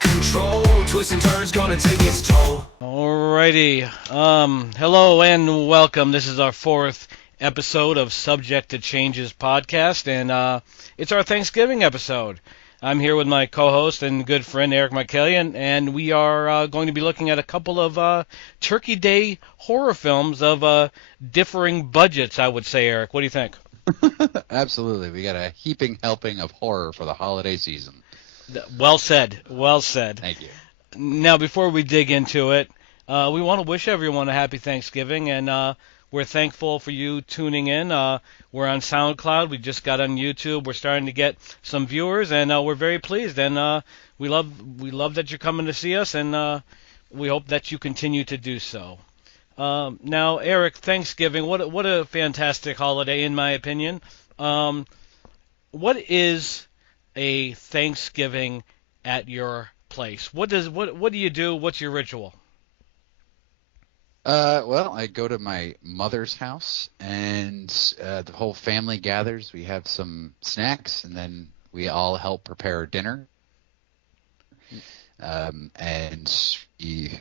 control. Twists and turns gonna take its toll. Alrighty. Hello and welcome. This is our fourth episode of Subject to Changes podcast, and it's our Thanksgiving episode. I'm here with my co-host and good friend Eric Michaelian, and we are going to be looking at a couple of Turkey Day horror films of differing budgets, I would say, Eric. What do you think? Absolutely. We got a heaping helping of horror for the holiday season. Well said. Well said. Thank you. Now, before we dig into it, we want to wish everyone a happy Thanksgiving, and we're thankful for you tuning in. We're on SoundCloud. We just got on YouTube. We're starting to get some viewers, and we're very pleased. And we love that you're coming to see us, and we hope that you continue to do so. Now, Eric, Thanksgiving, what a fantastic holiday, in my opinion. What is a Thanksgiving at your place? What do you do? What's your ritual? Well, I go to my mother's house, and the whole family gathers. We have some snacks, and then we all help prepare dinner. And we,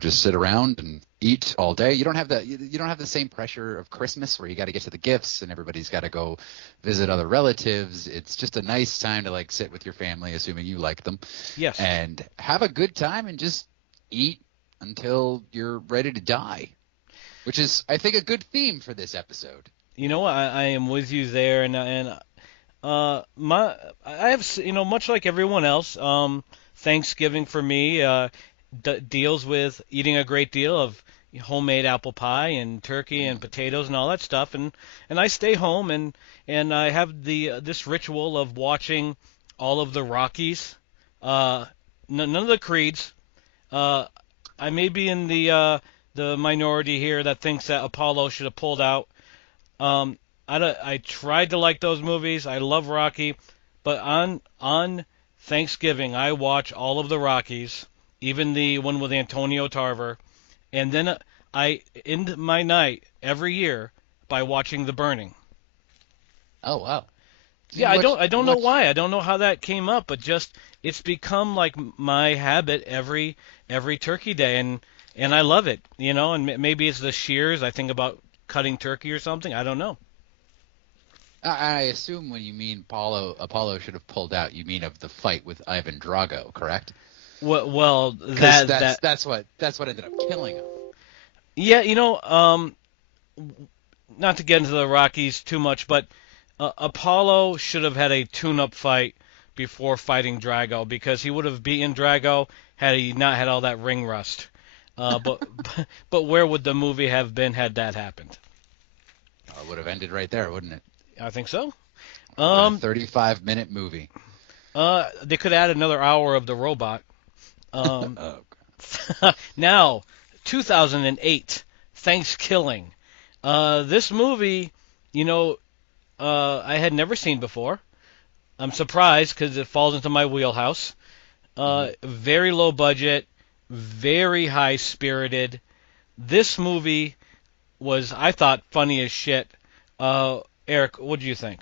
just sit around and eat all day. You don't have the same pressure of Christmas where you got to get to the gifts and everybody's got to go visit other relatives. It's just a nice time to sit with your family, assuming you like them. Yes. And have a good time and just eat until you're ready to die, which is, I think, a good theme for this episode. You know what? I am with you there, and I have, much like everyone else, Thanksgiving for me deals with eating a great deal of homemade apple pie and turkey and potatoes and all that stuff, and I stay home and I have this ritual of watching all of the Rockies, none of the Creeds. I may be in the minority here that thinks that Apollo should have pulled out. I tried to like those movies. I love Rocky, but on Thanksgiving I watch all of the Rockies, even the one with Antonio Tarver, and then I end my night every year by watching The Burning. Oh, wow. Yeah, I don't know why. I don't know how that came up, but just it's become like my habit every Turkey Day, and I love it, and maybe it's the shears. I think about cutting turkey or something. I don't know. I assume when you mean Apollo should have pulled out, you mean of the fight with Ivan Drago, correct? Well, that's what ended up killing him. Yeah, not to get into the Rockies too much, but Apollo should have had a tune-up fight before fighting Drago, because he would have beaten Drago had he not had all that ring rust. But where would the movie have been had that happened? It would have ended right there, wouldn't it? I think so. A 35-minute movie. They could add another hour of the robot. Oh, Now, 2008, Thankskilling. This movie, I had never seen before. I'm surprised because it falls into my wheelhouse. Very low budget, very high spirited. This movie was, I thought, funny as shit. Eric, what do you think?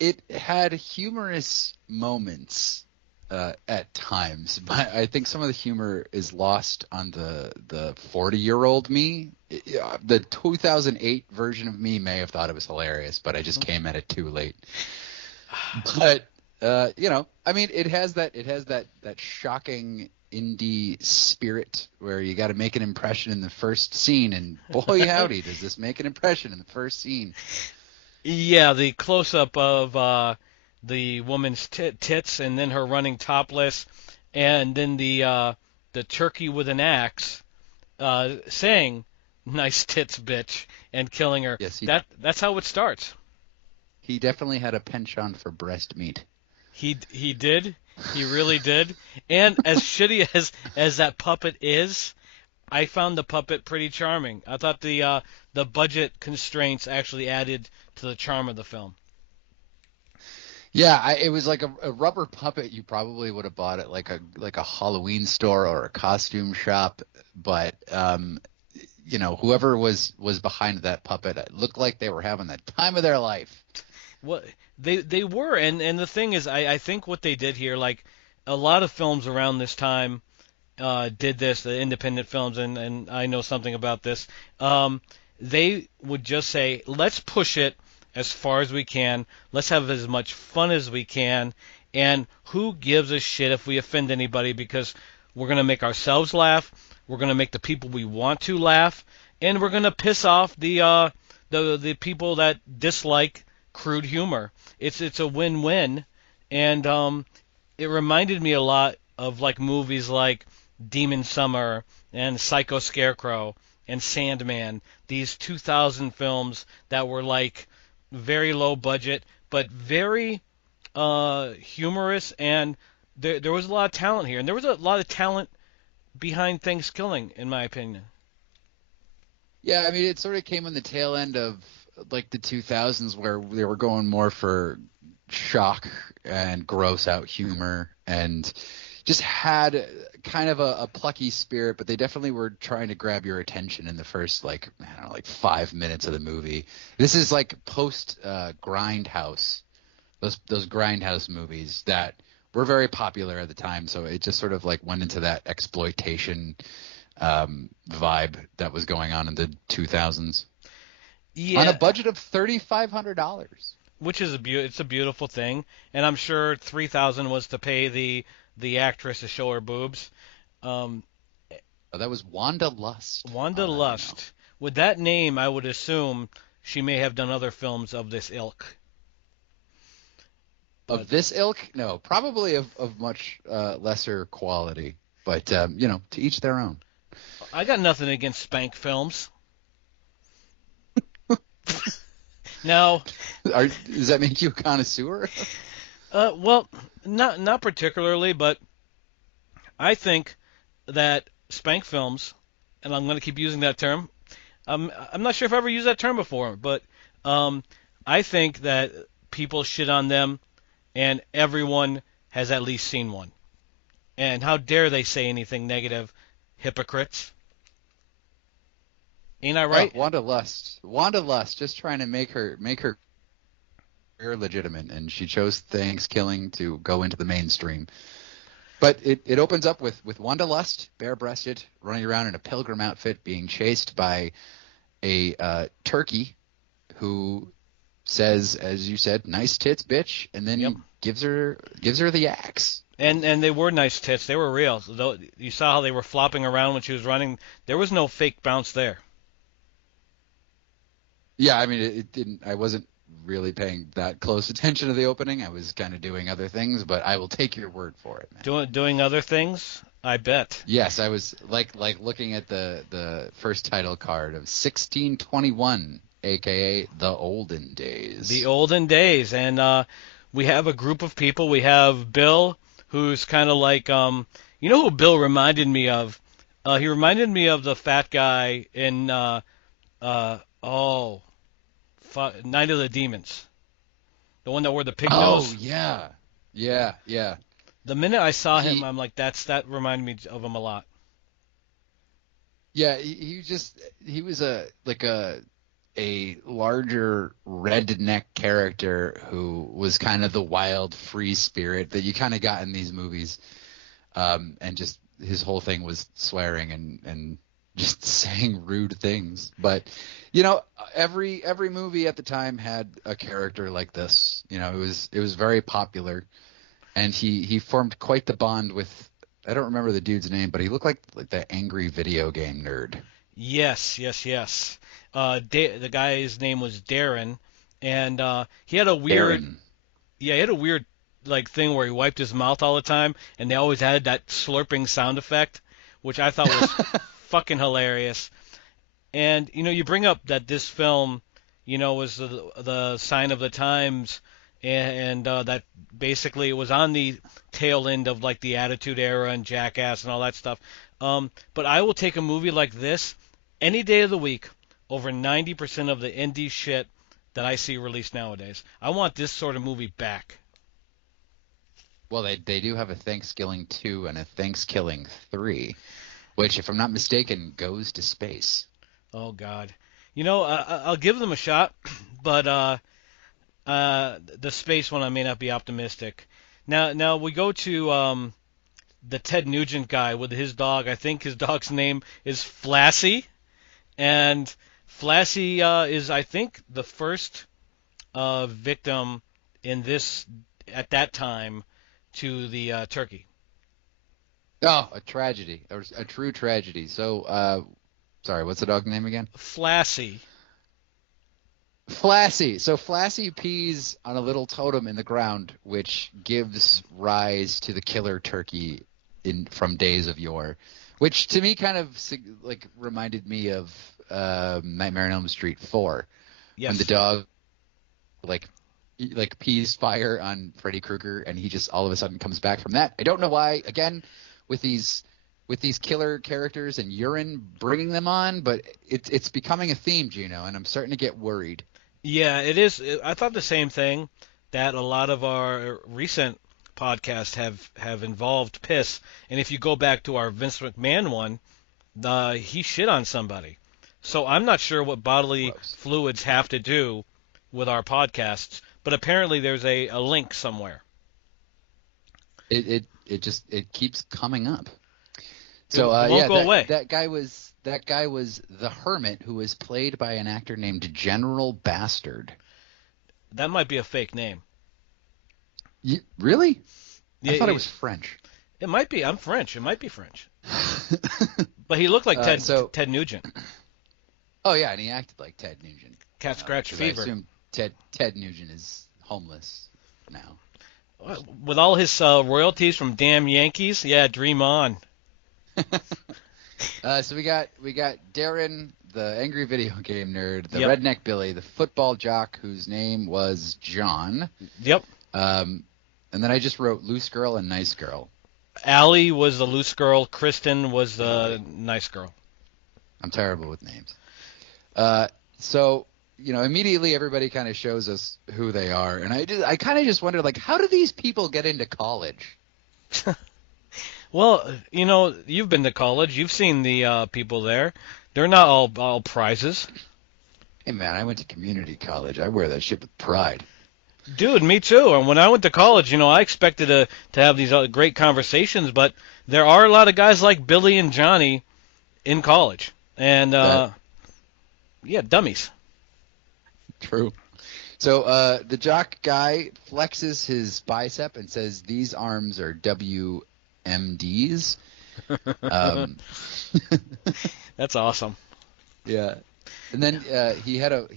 It had humorous moments at times, but I think some of the humor is lost on the 40-year-old me. The 2008 version of me may have thought it was hilarious, but I just came at it too late. But it has that shocking indie spirit where you got to make an impression in the first scene, and boy howdy does this make an impression in the first scene. Yeah, the close-up of the woman's tits, and then her running topless, and then the turkey with an axe saying "nice tits, bitch," and killing her. Yes, that's how it starts. He definitely had a penchant for breast meat. He did. He really did. And as shitty as that puppet is, I found the puppet pretty charming. I thought the budget constraints actually added to the charm of the film. Yeah, it was like a rubber puppet you probably would have bought at like a Halloween store or a costume shop, but whoever was behind that puppet, it looked like they were having the time of their life. What They were, and the thing is, I think what they did here, like a lot of films around this time did this, the independent films, and I know something about this. Um, they would just say, let's push it as far as we can. Let's have as much fun as we can. And who gives a shit if we offend anybody because we're going to make ourselves laugh. We're going to make the people we want to laugh. And we're going to piss off the people that dislike crude humor. It's a win-win. And it reminded me a lot of like movies like Demon Summer and Psycho Scarecrow and Sandman, these 2000 films that were like very low budget but very humorous, and there was a lot of talent here, and there was a lot of talent behind Thankskilling, in my opinion. Yeah, I mean, it sort of came on the tail end of like the 2000s where they were going more for shock and gross out humor and just had kind of a plucky spirit, but they definitely were trying to grab your attention in the first like I don't know, like 5 minutes of the movie. This is like post Grindhouse, those Grindhouse movies that were very popular at the time. So it just sort of like went into that exploitation vibe that was going on in the 2000s. Yeah, On a budget of $3,500. which is it's a beautiful thing, and I'm sure 3,000 was to pay the actress to show her boobs. Um, Oh, that was Wanda Lust. Wanda You know. Lust. With that name, I would assume she may have done other films of this ilk. Of this ilk? No, probably of much lesser quality. But, to each their own. I got nothing against spank films. Now, Does that make you a connoisseur? well, not particularly, but I think that spank films, and I'm going to keep using that term. I'm not sure if I ever used that term before, but I think that people shit on them, and everyone has at least seen one. And how dare they say anything negative? Hypocrites. Ain't I right? Oh, Wanda Lust. Wanda Lust, just trying to make her career legitimate, and she chose Thankskilling to go into the mainstream. But it opens up with Wanda Lust, bare-breasted, running around in a pilgrim outfit, being chased by a turkey who says, as you said, "Nice tits, bitch," and then Yep. gives her the axe. And they were nice tits. They were real. Though you saw how they were flopping around when she was running. There was no fake bounce there. Yeah, I mean, it didn't. I wasn't really paying that close attention to the opening. I was kind of doing other things, but I will take your word for it, man. Doing other things, I bet. Yes, I was like looking at the first title card of 1621, aka The Olden Days. The olden days, and we have a group of people. We have Bill, who's kind of like, you know who Bill reminded me of? He reminded me of the fat guy in, Night of the Demons, the one that wore the pig nose. Oh yeah, yeah. The minute I saw him, He- I'm like, that reminded me of him a lot. Yeah, he was a larger redneck character who was kind of the wild free spirit that you kind of got in these movies, and just his whole thing was swearing and just saying rude things. But every movie at the time had a character like this. It was very popular, and he formed quite the bond with. I don't remember the dude's name, but he looked like the angry video game nerd. Yes. The guy's name was Darren, and he had a weird, Aaron. yeah, he had a weird like thing where he wiped his mouth all the time, and they always had that slurping sound effect, which I thought was fucking hilarious. And you bring up that this film, was the sign of the times, and that basically it was on the tail end of like the Attitude Era and Jackass and all that stuff. But I will take a movie like this any day of the week over 90% of the indie shit that I see released nowadays. I want this sort of movie back. Well, they do have a Thankskilling 2 and a Thankskilling 3, which, if I'm not mistaken, goes to space. Oh God, I'll give them a shot, but The space one I may not be optimistic. Now we go to the Ted Nugent guy with his dog. I think his dog's name is Flassie, and Flassie is, I think, the first victim in this at that time to the turkey. Oh, a tragedy, a true tragedy. So, sorry, what's the dog name again? Flassie. Flassie. So Flassie pees on a little totem in the ground, which gives rise to the killer turkey from days of yore, which to me kind of like reminded me of Nightmare on Elm Street 4, Yes. when the dog like pees fire on Freddy Krueger, and he just all of a sudden comes back from that. I don't know why. Again, with these killer characters and urine bringing them on, but it's becoming a theme, Geno, and I'm starting to get worried. Yeah, it is. I thought the same thing, that a lot of our recent podcasts have involved piss. And if you go back to our Vince McMahon one, he shit on somebody. So I'm not sure what bodily Gross. fluids have to do with our podcasts, but apparently there's a link somewhere. It just keeps coming up. So It won't go away. that guy was the Hermit, who was played by an actor named General Bastard. That might be a fake name. Really? Yeah, I thought it was French. It might be. I'm French. It might be French. But he looked like Ted Nugent. Oh yeah, and he acted like Ted Nugent. Cat scratch 'Cause fever. I assume Ted Nugent is homeless now. With all his royalties from damn Yankees, yeah, dream on. So we got Darren, the angry video game nerd, the Yep. redneck Billy, the football jock whose name was John. Yep. And then I just wrote loose girl and nice girl. Allie was the loose girl. Kristen was the nice girl. I'm terrible with names. So immediately everybody kind of shows us who they are, and I kind of just wondered, like, how do these people get into college? Well, you've been to college. You've seen the people there. They're not all prizes. Hey man, I went to community college. I wear that shit with pride. Dude, me too. And when I went to college, I expected to have these great conversations, but there are a lot of guys like Billy and Johnny in college. And, yeah, dummies. True. So the jock guy flexes his bicep and says, "These arms are WMDs." That's awesome. Yeah. And then he had a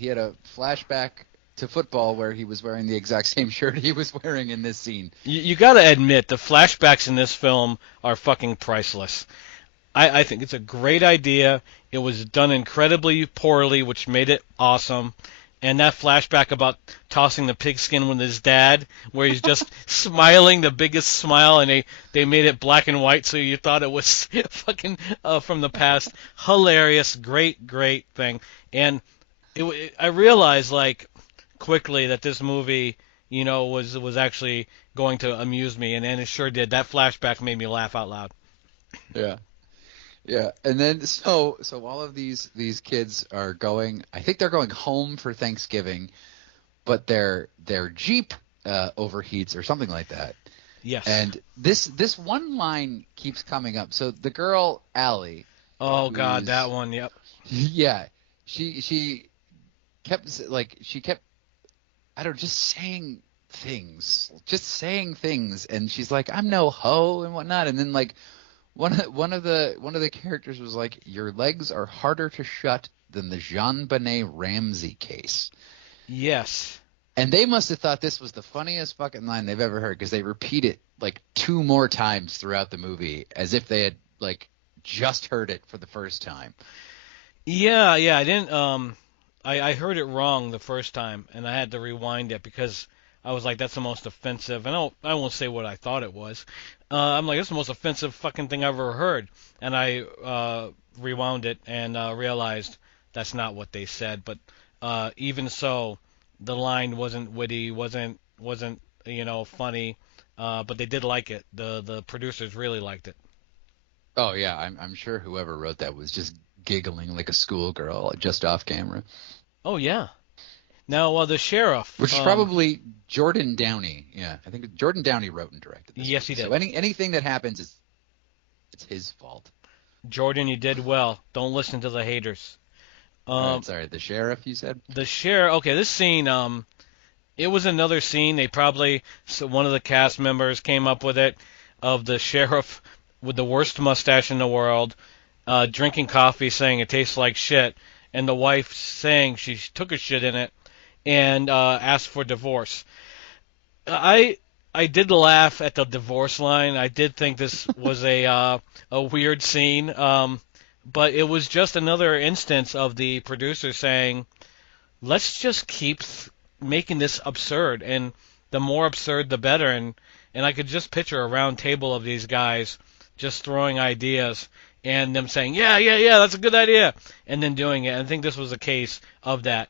flashback to football where he was wearing the exact same shirt he was wearing in this scene. You got to admit, the flashbacks in this film are fucking priceless. I think it's a great idea. It was done incredibly poorly, which made it awesome. And that flashback about tossing the pigskin with his dad, where he's just smiling the biggest smile, and they made it black and white, so you thought it was fucking from the past. Hilarious, great thing. And I realized, like, quickly that this movie, was actually going to amuse me, and it sure did. That flashback made me laugh out loud. Yeah. Yeah, and then so all of these kids are going. I think they're going home for Thanksgiving, but their Jeep overheats or something like that. Yes. And this one line keeps coming up. So the girl Allie. Oh God, that one. Yep. Yeah, she kept I don't know, just saying things, and she's like, "I'm no hoe" and whatnot, and then like. One of the characters was like, "Your legs are harder to shut than the Jean Benet Ramsey case." Yes. And they must have thought this was the funniest fucking line they've ever heard, because they repeat it like 2 more times throughout the movie, as if they had like just heard it for the first time. Yeah. I didn't. I heard it wrong the first time, and I had to rewind it because I was like, "That's the most offensive." And I won't say what I thought it was. I'm like, "That's the most offensive fucking thing I've ever heard." And I rewound it and realized that's not what they said. But even so, the line wasn't witty, wasn't funny. But they did like it. The producers really liked it. Oh yeah, I'm sure whoever wrote that was just giggling like a schoolgirl just off camera. Oh yeah. Now, the sheriff. Which is probably Jordan Downey. Yeah, I think Jordan Downey wrote and directed this Yes, movie. he did. So anything that happens it's his fault. Jordan, you did well. Don't listen to the haters. Right, sorry, the sheriff, you said? The sheriff. Okay, this scene. It was another scene. They probably one of the cast members came up with it, of the sheriff with the worst mustache in the world, drinking coffee, saying it tastes like shit, and the wife saying she took a shit in it, and asked for divorce. I did laugh at the divorce line. I did think this was a weird scene, but it was just another instance of the producer saying, "Let's just keep making this absurd, and the more absurd, the better." And I could just picture a round table of these guys just throwing ideas and them saying, "Yeah, yeah, yeah, that's a good idea," and then doing it. And I think this was a case of that,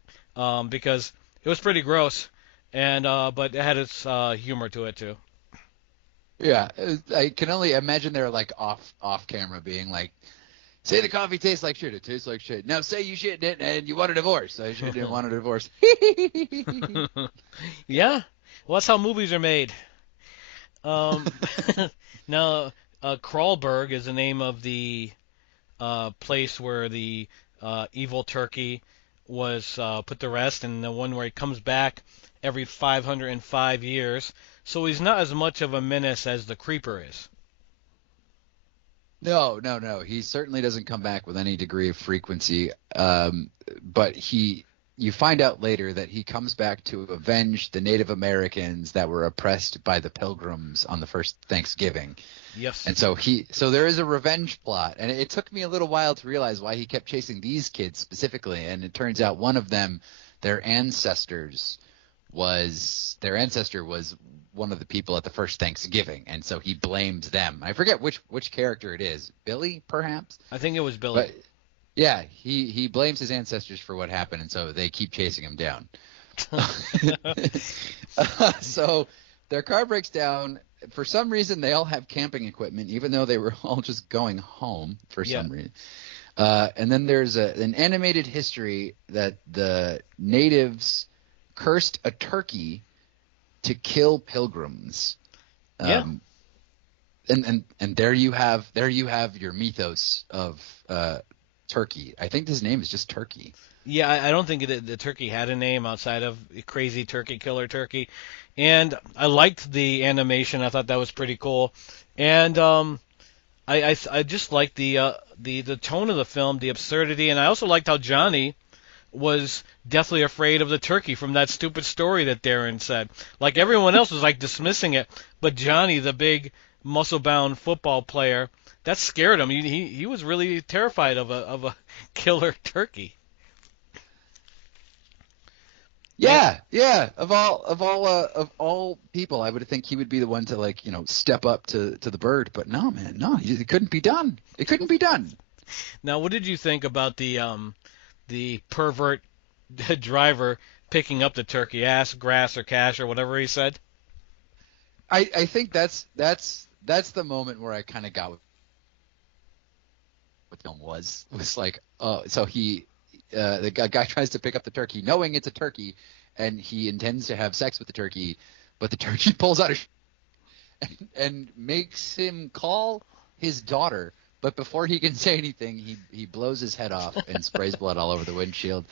because it was pretty gross, and but it had its humor to it too. Yeah, I can only imagine they're like off camera being like, say the coffee tastes like shit. It tastes like shit. Now say you shit in it and you want a divorce. I should didn't want a divorce. Yeah, well, that's how movies are made. Um, now, Kralberg is the name of the place where the evil turkey was put to rest, and the one where he comes back every 505 years. So he's not as much of a menace as the creeper is. No, no, no. He certainly doesn't come back with any degree of frequency. But you find out later that he comes back to avenge the Native Americans that were oppressed by the Pilgrims on the first Thanksgiving. Yes. And so there is a revenge plot, and it took me a little while to realize why he kept chasing these kids specifically. And it turns out one of them, their ancestor was one of the people at the first Thanksgiving, and so he blames them. I forget which character it is. Billy, perhaps? I think it was Billy. But yeah, he blames his ancestors for what happened, and so they keep chasing him down. So their car breaks down. For some reason, they all have camping equipment, even though they were all just going home for some reason. And then there's an animated history that the natives cursed a turkey to kill pilgrims. And there you have your mythos of turkey. I think his name is just Turkey. Yeah, I don't think the turkey had a name outside of Crazy Turkey Killer Turkey. And I liked the animation. I thought that was pretty cool. And I just liked the tone of the film, the absurdity, and I also liked how Johnny was deathly afraid of the turkey from that stupid story that Darren said. Like everyone else was like dismissing it, but Johnny, the big muscle-bound football player, that scared him. He was really terrified of a killer turkey. Yeah, yeah. Of all people, I would think he would be the one to step up to the bird. But no, man, no, it couldn't be done. It couldn't be done. Now, what did you think about the pervert driver picking up the turkey, ass, grass, or cash, or whatever he said? I think that's the moment where I kind of got what the film was like. So the guy tries to pick up the turkey, knowing it's a turkey, and he intends to have sex with the turkey, but the turkey pulls out and makes him call his daughter. But before he can say anything, he blows his head off and sprays blood all over the windshield.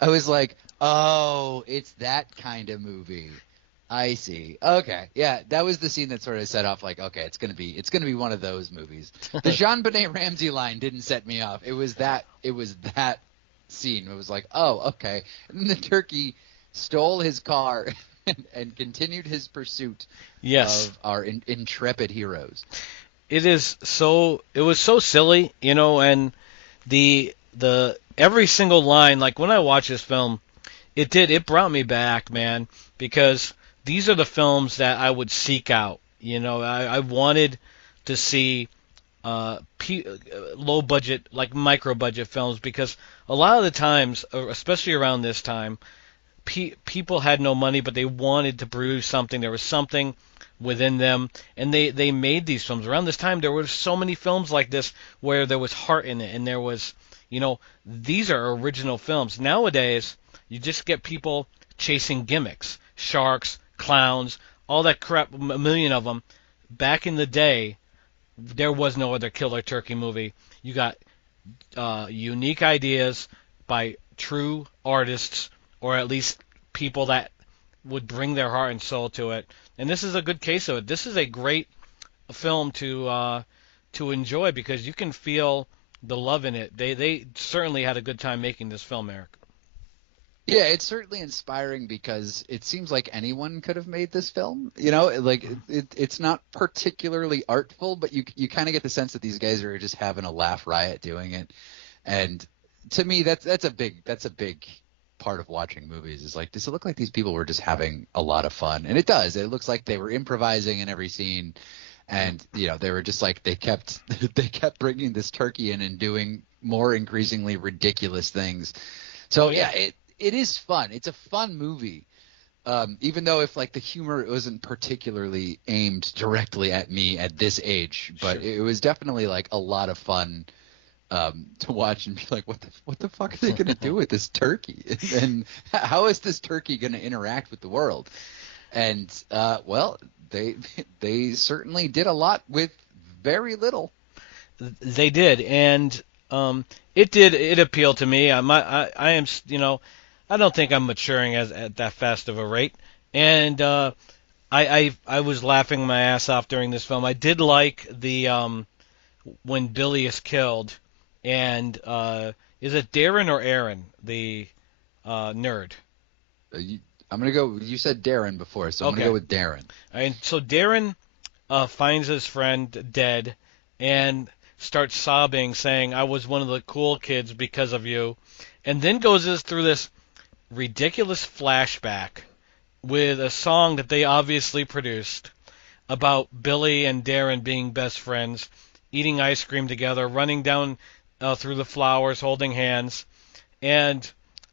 I was like, oh, it's that kind of movie. I see. Okay, yeah, that was the scene that sort of set off like, okay, it's gonna be one of those movies. The Jean-Benet Ramsey line didn't set me off. It was that scene. It was like, oh, okay. And then the turkey stole his car and continued his pursuit of our intrepid heroes. It was so silly, and the every single line, like when I watched this film, it brought me back, man, because these are the films that I would seek out. I wanted to see low budget, like micro budget films, because a lot of the times, especially around this time, people had no money, but they wanted to produce something. There was something within them, and they made these films. Around this time, there were so many films like this where there was heart in it, and there was, these are original films. Nowadays, you just get people chasing gimmicks, sharks, clowns, all that crap, a million of them. Back in the day, there was no other killer turkey movie. You got unique ideas by true artists, or at least people that would bring their heart and soul to it. And this is a good case of it. This is a great film to enjoy because you can feel the love in it. They certainly had a good time making this film, Eric. Yeah, it's certainly inspiring because it seems like anyone could have made this film. You know, like it's not particularly artful, but you kind of get the sense that these guys are just having a laugh riot doing it. And to me, that's a big part of watching movies is like, does it look like these people were just having a lot of fun? And it does. It looks like they were improvising in every scene, and you know, they were just like they kept bringing this turkey in and doing more increasingly ridiculous things. So yeah, it is fun. It's a fun movie. Even though if like the humor wasn't particularly aimed directly at me at this age, but Sure. it was definitely like a lot of fun to watch and be like, what the fuck are they going to do with this turkey? And how is this turkey going to interact with the world? And well, they certainly did a lot with very little. They did, and it appealed to me. I am, you know, I don't think I'm maturing at that fast of a rate, and I was laughing my ass off during this film. I did like the when Billy is killed, and is it Darren or Aaron, the nerd? I'm gonna go. You said Darren before, so I'm Okay. gonna go with Darren. And so Darren finds his friend dead and starts sobbing, saying, "I was one of the cool kids because of you," and then through this ridiculous flashback with a song that they obviously produced about Billy and Darren being best friends, eating ice cream together, running down through the flowers, holding hands. And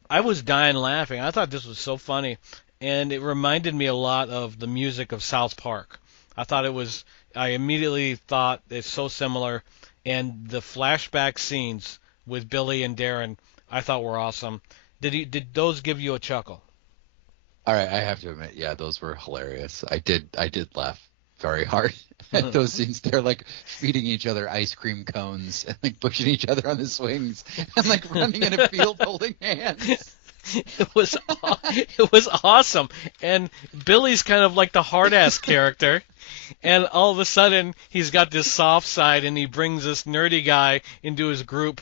I was dying laughing. I thought this was so funny. And it reminded me a lot of the music of South Park. I immediately thought it's so similar. And the flashback scenes with Billy and Darren, I thought were awesome. Did those give you a chuckle? All right, I have to admit, yeah, those were hilarious. I did laugh very hard at those scenes. They're like feeding each other ice cream cones and like pushing each other on the swings and like running in a field holding hands. It was it was awesome. And Billy's kind of like the hard ass character, and all of a sudden he's got this soft side, and he brings this nerdy guy into his group.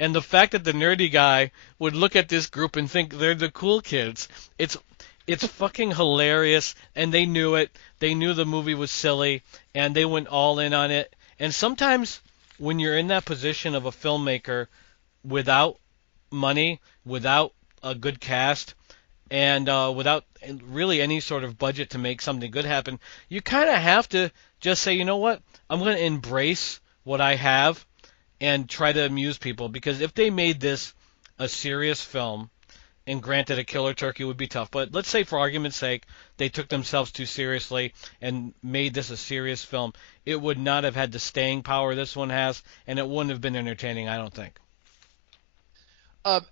And the fact that the nerdy guy would look at this group and think they're the cool kids, it's fucking hilarious. And they knew it. They knew the movie was silly, and they went all in on it. And sometimes when you're in that position of a filmmaker without money, without a good cast, and without really any sort of budget to make something good happen, you kind of have to just say, you know what, I'm going to embrace what I have and try to amuse people. Because if they made this a serious film, and granted a killer turkey would be tough, but let's say for argument's sake they took themselves too seriously and made this a serious film, it would not have had the staying power this one has, and it wouldn't have been entertaining, I don't think.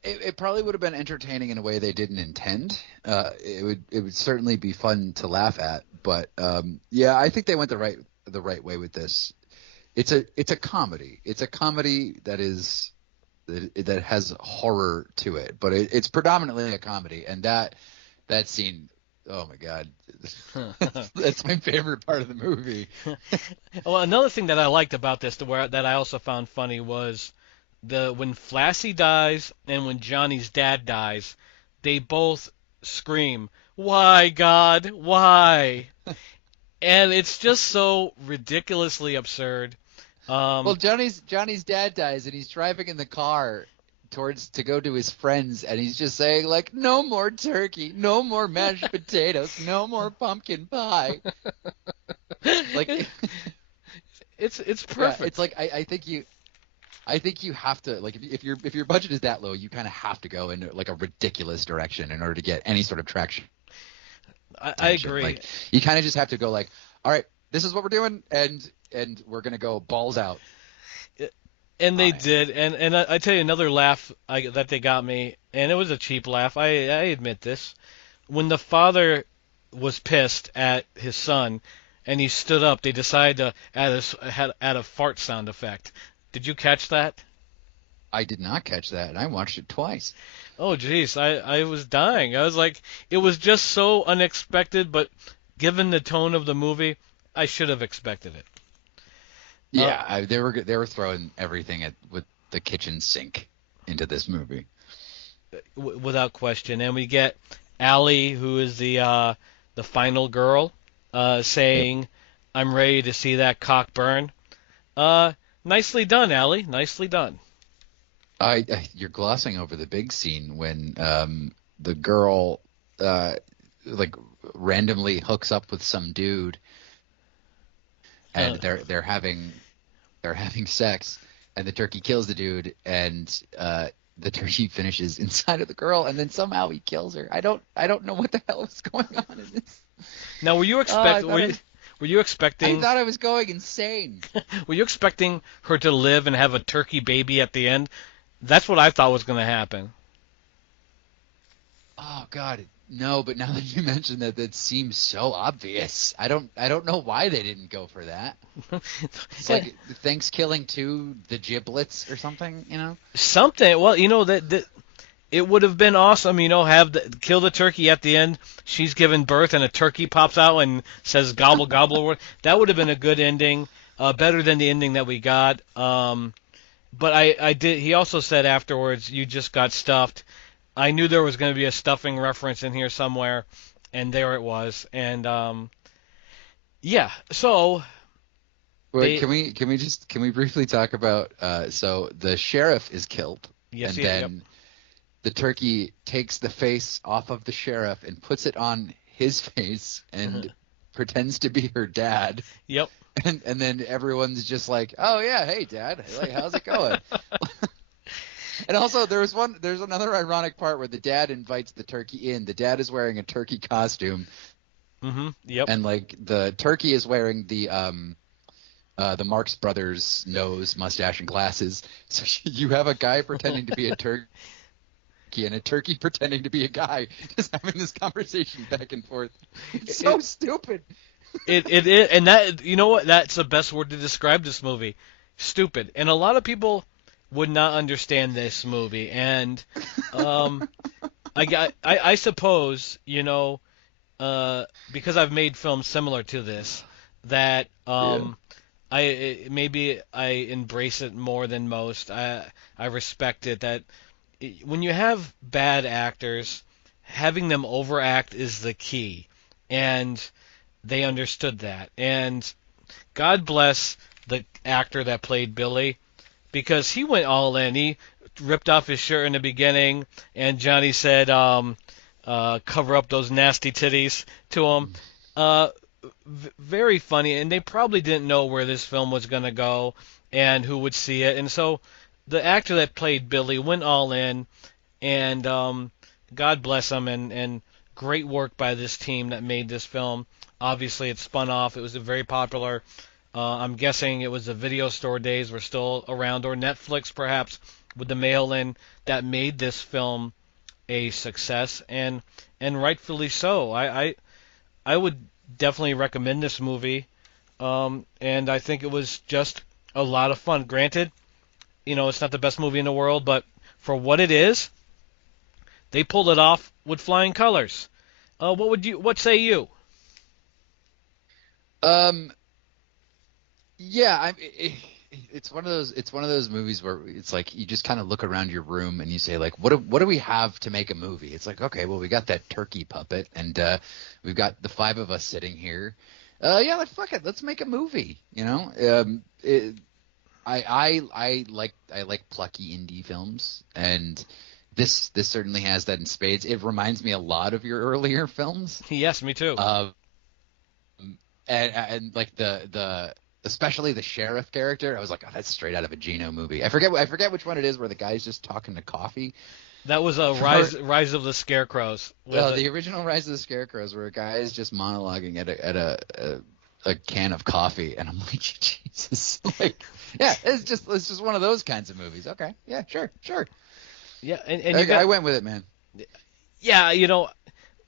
It probably would have been entertaining in a way they didn't intend. It would certainly be fun to laugh at, but yeah, I think they went the right way with this. It's a comedy. It's a comedy that has horror to it, but it's predominantly a comedy. And that scene, oh my god, that's my favorite part of the movie. Well, another thing that I liked about this, that I also found funny, was when Flassie dies and when Johnny's dad dies, they both scream, "Why, God, why?" And it's just so ridiculously absurd. Well, Johnny's dad dies, and he's driving in the car to go to his friends, and he's just saying like, "No more turkey, no more mashed potatoes, no more pumpkin pie." Like, it's perfect. yeah, it's like I think you have to, like, if your budget is that low, you kind of have to go in like a ridiculous direction in order to get any sort of traction. I agree. Like, you kind of just have to go like, all right, this is what we're doing, and we're gonna go balls out. And they did. And I tell you another laugh that they got me, and it was a cheap laugh. I admit this. when the father was pissed at his son and he stood up, they decided to add a fart sound effect. Did you catch that? I did not catch that, and I watched it twice. Oh, jeez, I was dying. I was like, it was just so unexpected, but given the tone of the movie, I should have expected it. Yeah, they were throwing everything with the kitchen sink into this movie. Without question. And we get Allie, who is the final girl, Yep. saying, "I'm ready to see that cock burn." Nicely done, Allie. Nicely done. You're glossing over the big scene when the girl like randomly hooks up with some dude, Uh, and they're having sex, and the turkey kills the dude, and the turkey finishes inside of the girl, and then somehow he kills her. I don't know what the hell is going on in this. Now, were you I expecting thought I was going insane. were you expecting her to live and have a turkey baby at the end? That's what I thought was going to happen. Oh God, no! But now that you mention that, that seems so obvious. I don't know why they didn't go for that. It's like Thankskilling 2, the giblets or something, you know? Something. Well, that it would have been awesome, kill the turkey at the end. She's given birth and a turkey pops out and says gobble gobble. That would have been a good ending, better than the ending that we got. But I did. He also said afterwards, "You just got stuffed." I knew there was going to be a stuffing reference in here somewhere, and there it was. And yeah, so Wait, they can we briefly talk about so the sheriff is killed, yes, and yeah, yep, then the turkey takes the face off of the sheriff and puts it on his face and pretends to be her dad. yep. And then everyone's just like, "Oh yeah, hey dad, like how's it going?" And also there's another ironic part where the dad invites the turkey in. The dad is wearing a turkey costume, Yep. and like the turkey is wearing the Marx Brothers nose, mustache, and glasses. So you have a guy pretending to be a turkey and a turkey pretending to be a guy, just having this conversation back and forth. It's so stupid. It and that what, that's the best word to describe this movie. Stupid. And a lot of people would not understand this movie. And I suppose, because I've made films similar to this, that Yeah. maybe I embrace it more than most. I respect it that when you have bad actors, having them overact is the key. And they understood that. And God bless the actor that played Billy because he went all in. He ripped off his shirt in the beginning, and Johnny said, cover up those nasty titties to him. Uh, Very funny, and they probably didn't know where this film was going to go and who would see it. And so the actor that played Billy went all in, and God bless him, and great work by this team that made this film. Obviously, it spun off. It was a very popular. I'm guessing it was the video store days were still around, or Netflix perhaps, with the mail-in that made this film a success, and rightfully so. I would definitely recommend this movie, and I think it was just a lot of fun. Granted, it's not the best movie in the world, but for what it is, they pulled it off with flying colors. What say you? Um. Yeah. It's one of those movies where it's like you just kind of look around your room and you say like, what do we have to make a movie? It's like, okay, well we got that turkey puppet and we've got the five of us sitting here. Yeah, like fuck it, let's make a movie. I like plucky indie films, and this certainly has that in spades. It reminds me a lot of your earlier films. Yes, me too. And like the especially the sheriff character, I was like, oh, that's straight out of a Geno movie. I forget which one it is where the guy's just talking to coffee. That was a Rise of the Scarecrows. The original Rise of the Scarecrows, where a guy is just monologuing at a can of coffee, and I'm like, Jesus, like, yeah, it's just one of those kinds of movies. Okay, yeah, sure. Yeah, and I went with it, man. yeah,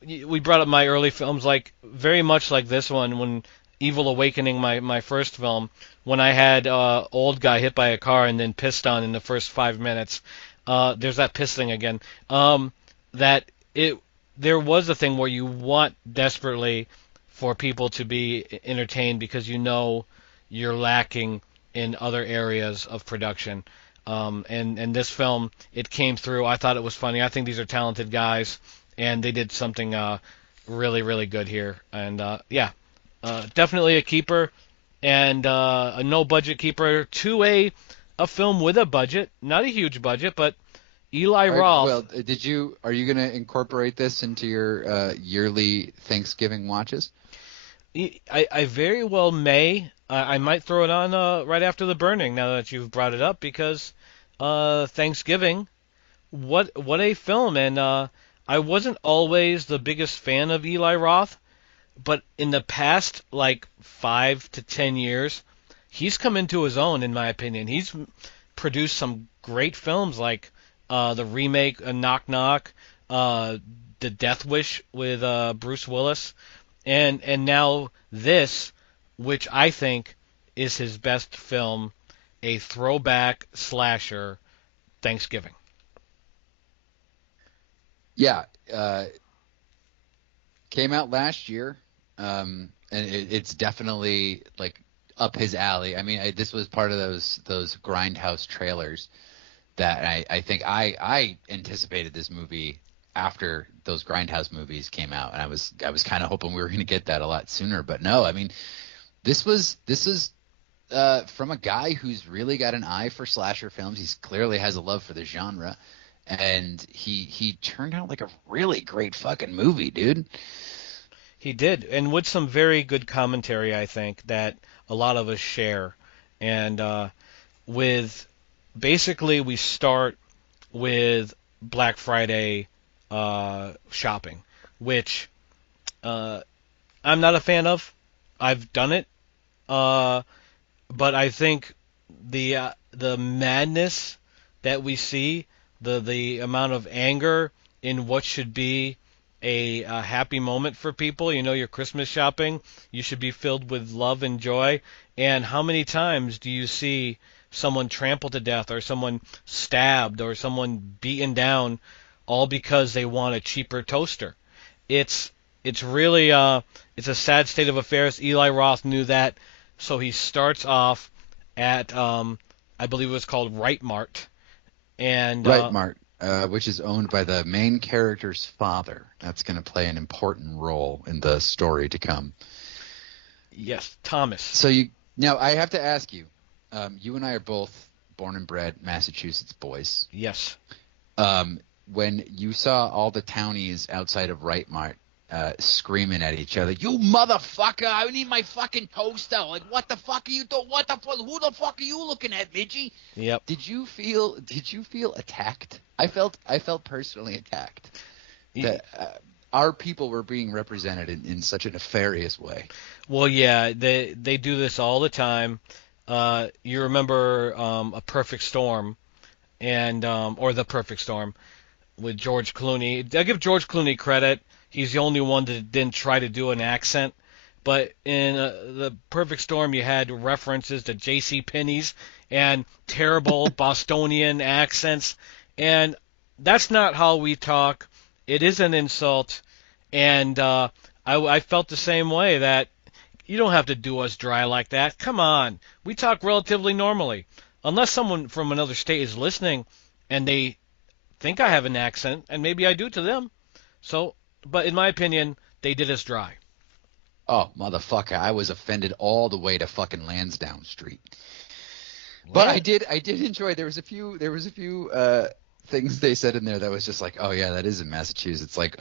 we brought up my early films, like very much like this one, when Evil Awakening, my first film, when I had old guy hit by a car and then pissed on in the first 5 minutes. There's that piss thing again. That it there was a thing where you want desperately for people to be entertained because you know you're lacking in other areas of production. And this film, it came through. I thought it was funny. I think these are talented guys, and they did something really, really good here. And yeah, definitely a keeper, and a no budget keeper to a film with a budget, not a huge budget, but Eli All right, Roth. well, are you going to incorporate this into your yearly Thanksgiving watches? I very well may. I might throw it on right after The Burning now that you've brought it up because Thanksgiving, what a film. And I wasn't always the biggest fan of Eli Roth, but in the past like 5 to 10 years, he's come into his own in my opinion. He's produced some great films like the remake Knock Knock, The Death Wish with Bruce Willis, and now this, which I think is his best film, a throwback slasher, Thanksgiving. Yeah, came out last year, and it's definitely like up his alley. I mean, this was part of those Grindhouse trailers that I think I anticipated this movie after those Grindhouse movies came out, and I was kind of hoping we were going to get that a lot sooner, but no. I mean, this is from a guy who's really got an eye for slasher films. He clearly has a love for the genre, and he turned out like a really great fucking movie, dude. He did, and with some very good commentary, I think that a lot of us share, and with basically we start with Black Friday shopping, which I'm not a fan of. I've done it, uh, but I think the madness that we see, the amount of anger in what should be a happy moment for people. You know, your Christmas shopping, you should be filled with love and joy. And how many times do you see someone trampled to death, or someone stabbed, or someone beaten down, all because they want a cheaper toaster? It's it's really it's a sad state of affairs. Eli Roth knew that, so he starts off at I believe it was called Right Mart, and Right, Mart, which is owned by the main character's father. That's going to play an important role in the story to come. yes, Thomas. So now I have to ask you. You and I are both born and bred Massachusetts boys. Yes. When you saw all the townies outside of Right Mart screaming at each other, "You motherfucker! I need my fucking toaster!" Like, what the fuck are you doing? What the fuck? Who the fuck are you looking at, Midgie? Yep. Did you feel attacked? I felt personally attacked. That our people were being represented in such a nefarious way. Well, yeah, they do this all the time. You remember A Perfect Storm, and or The Perfect Storm with George Clooney. I give George Clooney credit. He's the only one that didn't try to do an accent. But in The Perfect Storm, you had references to J.C. Penney's and terrible Bostonian accents, and that's not how we talk. It is an insult, and I felt the same way, that you don't have to do us dry like that. Come on. We talk relatively normally. Unless someone from another state is listening and they think I have an accent, and maybe I do to them. So, but in my opinion, they did us dry. Oh, motherfucker, I was offended all the way to fucking Lansdowne Street. But I did enjoy. There was a few things they said in there that was just like, oh yeah, that is in Massachusetts. Like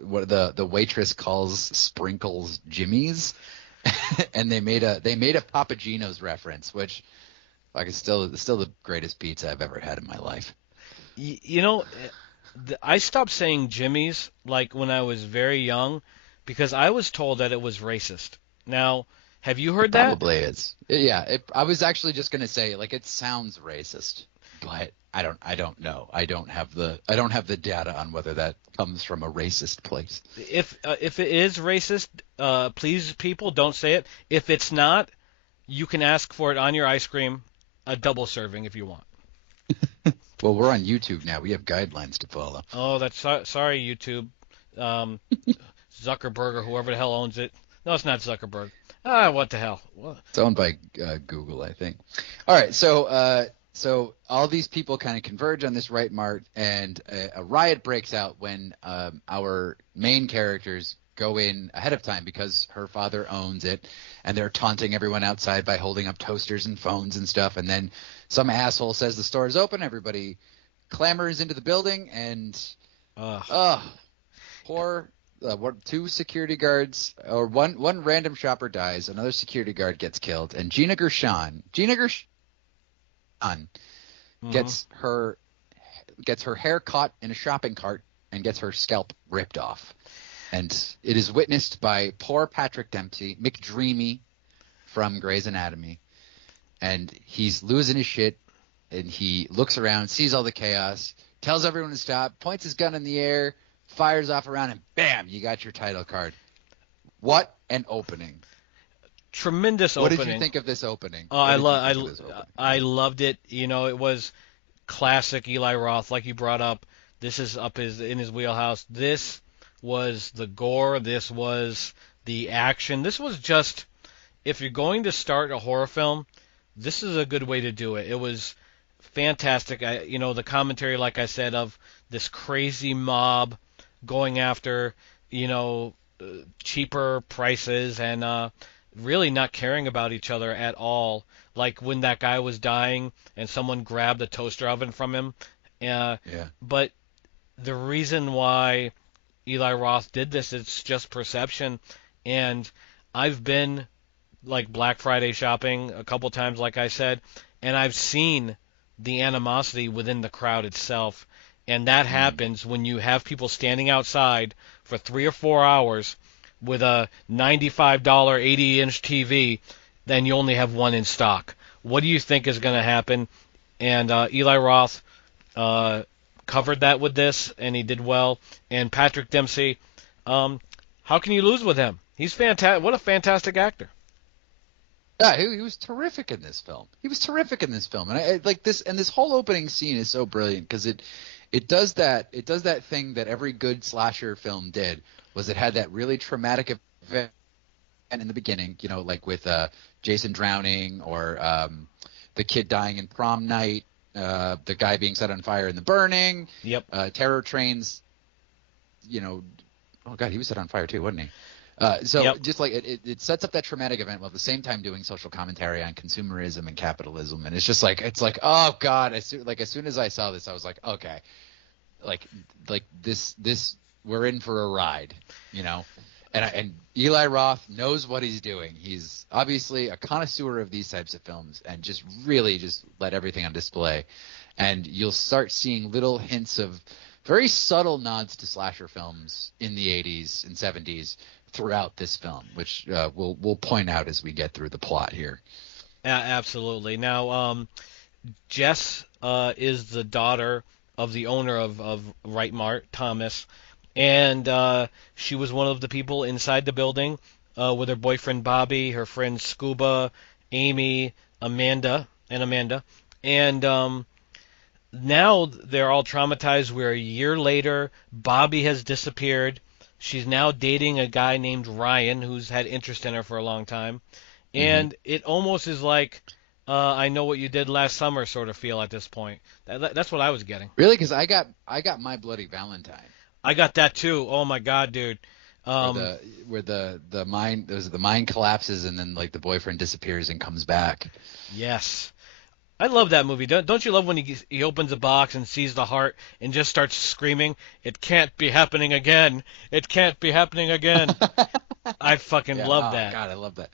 what the waitress calls sprinkles Jimmy's, and they made a Papa Gino's reference, which like is still the greatest pizza I've ever had in my life. You know, I stopped saying Jimmy's like when I was very young because I was told that it was racist. Now, have you heard that? Probably is. Yeah, I was actually just gonna say like it sounds racist. but I don't know. I don't have the data on whether that comes from a racist place. If it is racist, please people don't say it. If it's not, you can ask for it on your ice cream, a double serving if you want. Well, we're on YouTube now. We have guidelines to follow. Oh, sorry, YouTube, um, Zuckerberg or whoever the hell owns it. No, it's not Zuckerberg. Ah, what the hell? What? It's owned by Google, I think. All right, so all these people kind of converge on this right mart, and a riot breaks out when our main characters go in ahead of time because her father owns it, and they're taunting everyone outside by holding up toasters and phones and stuff. And then some asshole says the store is open. Everybody clamors into the building, and poor two security guards, or one random shopper dies, another security guard gets killed, and Gina Gershon gets her hair caught in a shopping cart and gets her scalp ripped off. And it is witnessed by poor Patrick Dempsey, McDreamy from Grey's Anatomy. And he's losing his shit, and he looks around, sees all the chaos, tells everyone to stop, points his gun in the air, fires off around, and bam, you got your title card. What an opening. Tremendous What opening. did you think of this opening? I loved it. You know, it was classic Eli Roth, like you brought up. This is in his wheelhouse. This was the gore. This was the action. This was just, if you're going to start a horror film, this is a good way to do it. It was fantastic. The commentary, like I said, of this crazy mob going after, cheaper prices and really not caring about each other at all. Like when that guy was dying and someone grabbed a toaster oven from him. Yeah. But the reason why Eli Roth did this, it's just perception. And I've been like Black Friday shopping a couple times, like I said, and I've seen the animosity within the crowd itself. And that happens when you have people standing outside for 3 or 4 hours with a $95 80-inch TV, then you only have one in stock. What do you think is going to happen? And Eli Roth covered that with this, and he did well. And Patrick Dempsey, how can you lose with him? He's fantastic. What a fantastic actor. Yeah, he was terrific in this film. And I like this. And this whole opening scene is so brilliant because it does that thing that every good slasher film did. Was it had that really traumatic event in the beginning, like with Jason drowning or the kid dying in prom night, the guy being set on fire in The Burning. Yep. Terror Trains. Oh God, he was set on fire too, wasn't he? Just like it sets up that traumatic event while at the same time doing social commentary on consumerism and capitalism, and it's like oh God, as soon as I saw this, I was like, okay, like this we're in for a ride, and Eli Roth knows what he's doing. He's obviously a connoisseur of these types of films, and just really just let everything on display, and you'll start seeing little hints of very subtle nods to slasher films in the 80s and 70s throughout this film, which we'll point out as we get through the plot here. Absolutely. Now, Jess is the daughter of the owner of Right Mart, Thomas, and she was one of the people inside the building with her boyfriend Bobby, her friends Scuba, Amy, Amanda, and now they're all traumatized. We're a year later. Bobby has disappeared. She's now dating a guy named Ryan who's had interest in her for a long time. And it almost is like I know what you did last summer sort of feel at this point. That's what I was getting. Really? Because I got My Bloody Valentine. I got that too. Oh my God, dude. Where the mind collapses and then like the boyfriend disappears and comes back. Yes. I love that movie. Don't you love when he opens a box and sees the heart and just starts screaming, "It can't be happening again! It can't be happening again!" I fucking love that. God, I love that.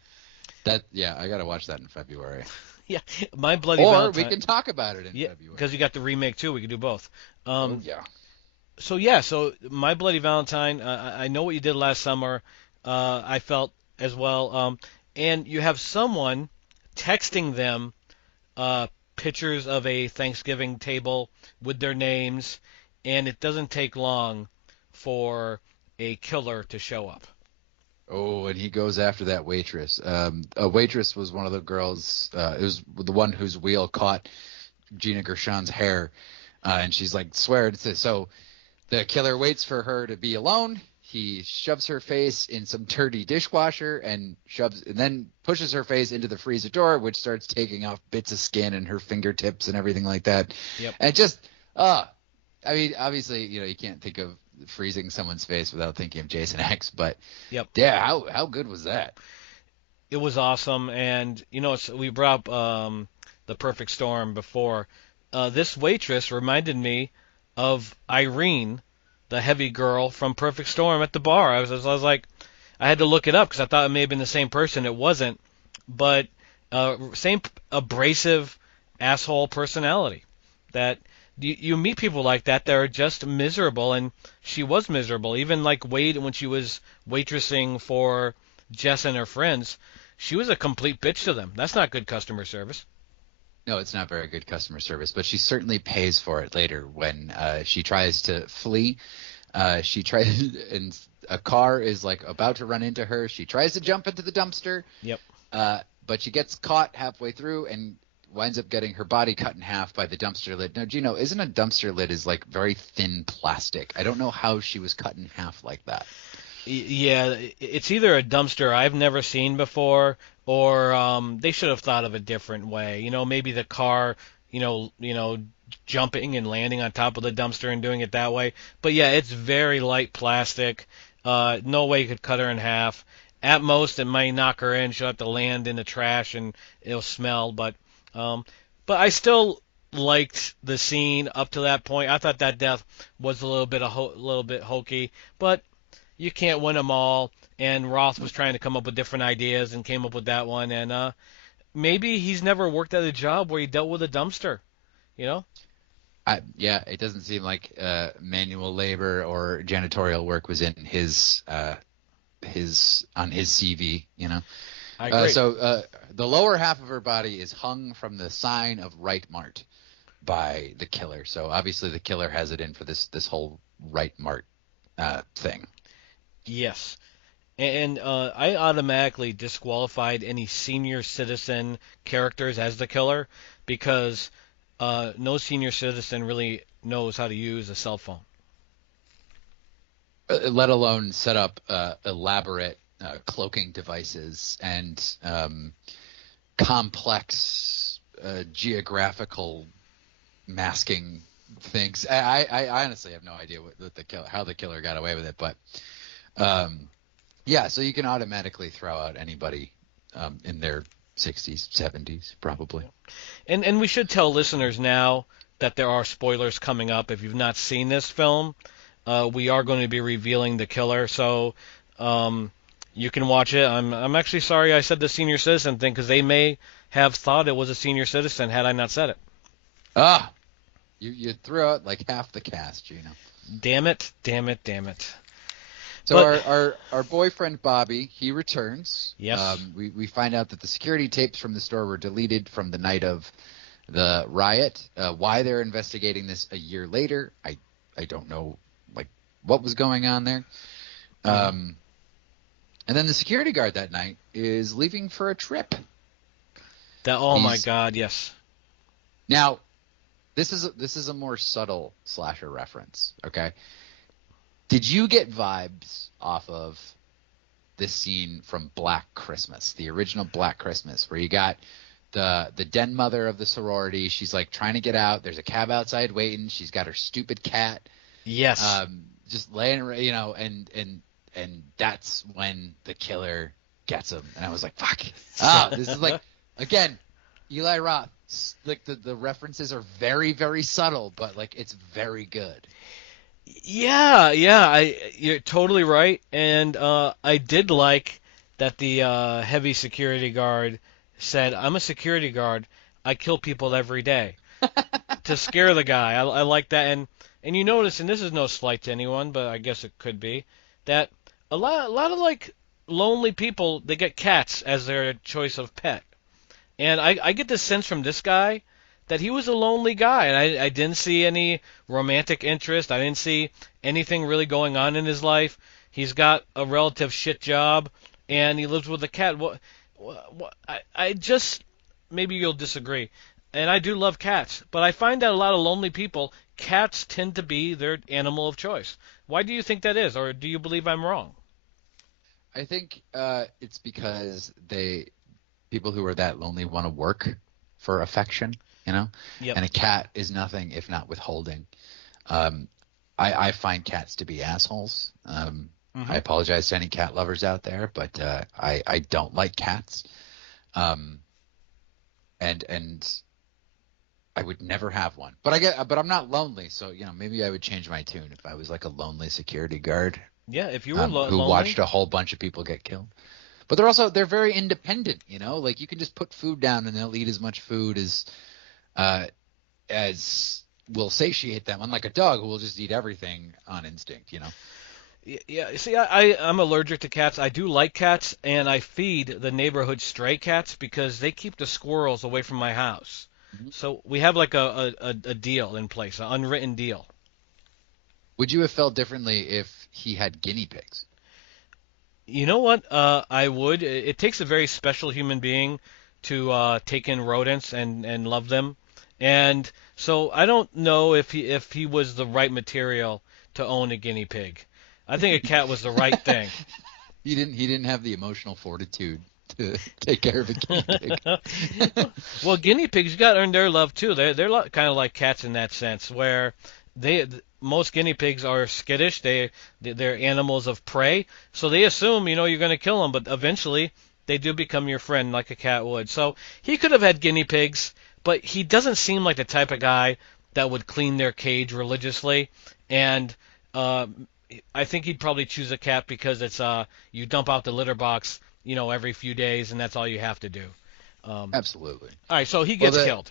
I gotta watch that in February. Yeah, My Bloody Or Valentine. we can talk about it in February. Because you got the remake too. We can do both. Yeah. So My Bloody Valentine. I know what you did last summer. I felt as well. And you have someone texting them pictures of a Thanksgiving table with their names, and it doesn't take long for a killer to show up. Oh, and he goes after that waitress. A waitress was one of the girls. It was the one whose wheel caught Gina Gershon's hair, and she's like, swear. So the killer waits for her to be alone. He shoves her face in some dirty dishwasher and then pushes her face into the freezer door, which starts taking off bits of skin and her fingertips and everything like that. Yep. And just, I mean, obviously, you can't think of freezing someone's face without thinking of Jason X, but Yep. yeah, how good was that? It was awesome, and we brought up the Perfect Storm before. This waitress reminded me of Irene, the heavy girl from Perfect Storm at the bar. I was like, I had to look it up because I thought it may have been the same person. It wasn't, but same abrasive asshole personality. That you meet people like that are just miserable, and she was miserable. Even like Wade, when she was waitressing for Jess and her friends, she was a complete bitch to them. That's not good customer service. No, it's not very good customer service, but she certainly pays for it later when she tries to flee. She tries, and a car is like about to run into her. She tries to jump into the dumpster. Yep. But she gets caught halfway through and winds up getting her body cut in half by the dumpster lid. Now, Gino, isn't a dumpster lid is like very thin plastic? I don't know how she was cut in half like that. Yeah, it's either a dumpster I've never seen before, or they should have thought of a different way. Maybe the car, jumping and landing on top of the dumpster and doing it that way. But yeah, it's very light plastic. No way you could cut her in half. At most, it might knock her in. She'll have to land in the trash and it'll smell. But I still liked the scene up to that point. I thought that death was a little bit hokey, but you can't win them all. And Roth was trying to come up with different ideas and came up with that one. And maybe he's never worked at a job where he dealt with a dumpster. Yeah, it doesn't seem like manual labor or janitorial work was in his CV. I agree. So the lower half of her body is hung from the sign of Right Mart by the killer. So obviously the killer has it in for this whole Right Mart thing. Yes. And I automatically disqualified any senior citizen characters as the killer because no senior citizen really knows how to use a cell phone. Let alone set up elaborate cloaking devices and complex geographical masking things. I honestly have no idea how the killer got away with it, but yeah, so you can automatically throw out anybody in their 60s, 70s, probably. And we should tell listeners now that there are spoilers coming up. If you've not seen this film, we are going to be revealing the killer, so you can watch it. I'm actually sorry I said the senior citizen thing because they may have thought it was a senior citizen had I not said it. You threw out like half the cast, Gino. Damn it. So our boyfriend Bobby, he returns. Yes. We find out that the security tapes from the store were deleted from the night of the riot. Why they're investigating this a year later, I don't know, like what was going on there. And then the security guard that night is leaving for a trip. My God, yes. Now, this is a more subtle slasher reference, okay? Did you get vibes off of this scene from Black Christmas, the original Black Christmas, where you got the den mother of the sorority? She's like trying to get out. There's a cab outside waiting. She's got her stupid cat. Yes. Just laying, and that's when the killer gets him. And I was like, fuck. This is like, again, Eli Roth. Like the references are very, very subtle, but like it's very good. Yeah, you're totally right, and I did like that the heavy security guard said, "I'm a security guard. I kill people every day," to scare the guy. I like that, and you notice, and this is no slight to anyone, but I guess it could be, that a lot of like lonely people, they get cats as their choice of pet, and I get the sense from this guy that he was a lonely guy, and I didn't see any romantic interest. I didn't see anything really going on in his life. He's got a relative shit job, and he lives with a cat. I just maybe you'll disagree, and I do love cats, but I find that a lot of lonely people, cats tend to be their animal of choice. Why do you think that is, or do you believe I'm wrong? I think it's because people who are that lonely want to work for affection, you know? Yep. And a cat is nothing if not withholding. I find cats to be assholes. I apologize to any cat lovers out there, but I don't like cats. And I would never have one. But I'm not lonely, so maybe I would change my tune if I was like a lonely security guard. Yeah, if you were Who lonely. watched a whole bunch of people get killed. But they're very independent, like you can just put food down and they'll eat as much food as will satiate them, unlike a dog who will just eat everything on instinct. Yeah, see, I'm allergic to cats. I do like cats, and I feed the neighborhood stray cats because they keep the squirrels away from my house. Mm-hmm. So we have like a deal in place, an unwritten deal. Would you have felt differently if he had guinea pigs? You know what? I would. It takes a very special human being to take in rodents and love them, and so I don't know if he was the right material to own a guinea pig. I think a cat was the right thing. He didn't have the emotional fortitude to take care of a guinea pig. Well, guinea pigs, you got to earn their love too. They're kind of like cats in that sense, where most guinea pigs are skittish. They're animals of prey, so they assume you're going to kill them, but eventually they do become your friend like a cat would. So he could have had guinea pigs, but he doesn't seem like the type of guy that would clean their cage religiously, and I think he'd probably choose a cat because it's you dump out the litter box every few days, and that's all you have to do. Absolutely. All right, so he gets killed.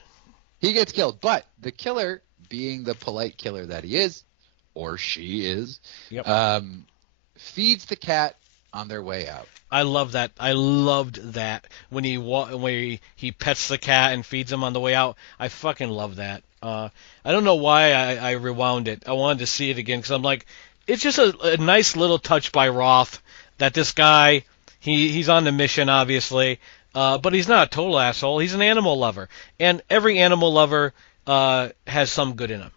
He gets killed, but the killer, being the polite killer that he is, or she is, Yep. feeds the cat on their way out. I love that. I loved that when he pets the cat and feeds him on the way out. I fucking love that. I don't know why I rewound it. I wanted to see it again because I'm like, it's just a nice little touch by Roth that this guy he's on the mission obviously, but he's not a total asshole. He's an animal lover, and every animal lover has some good in him.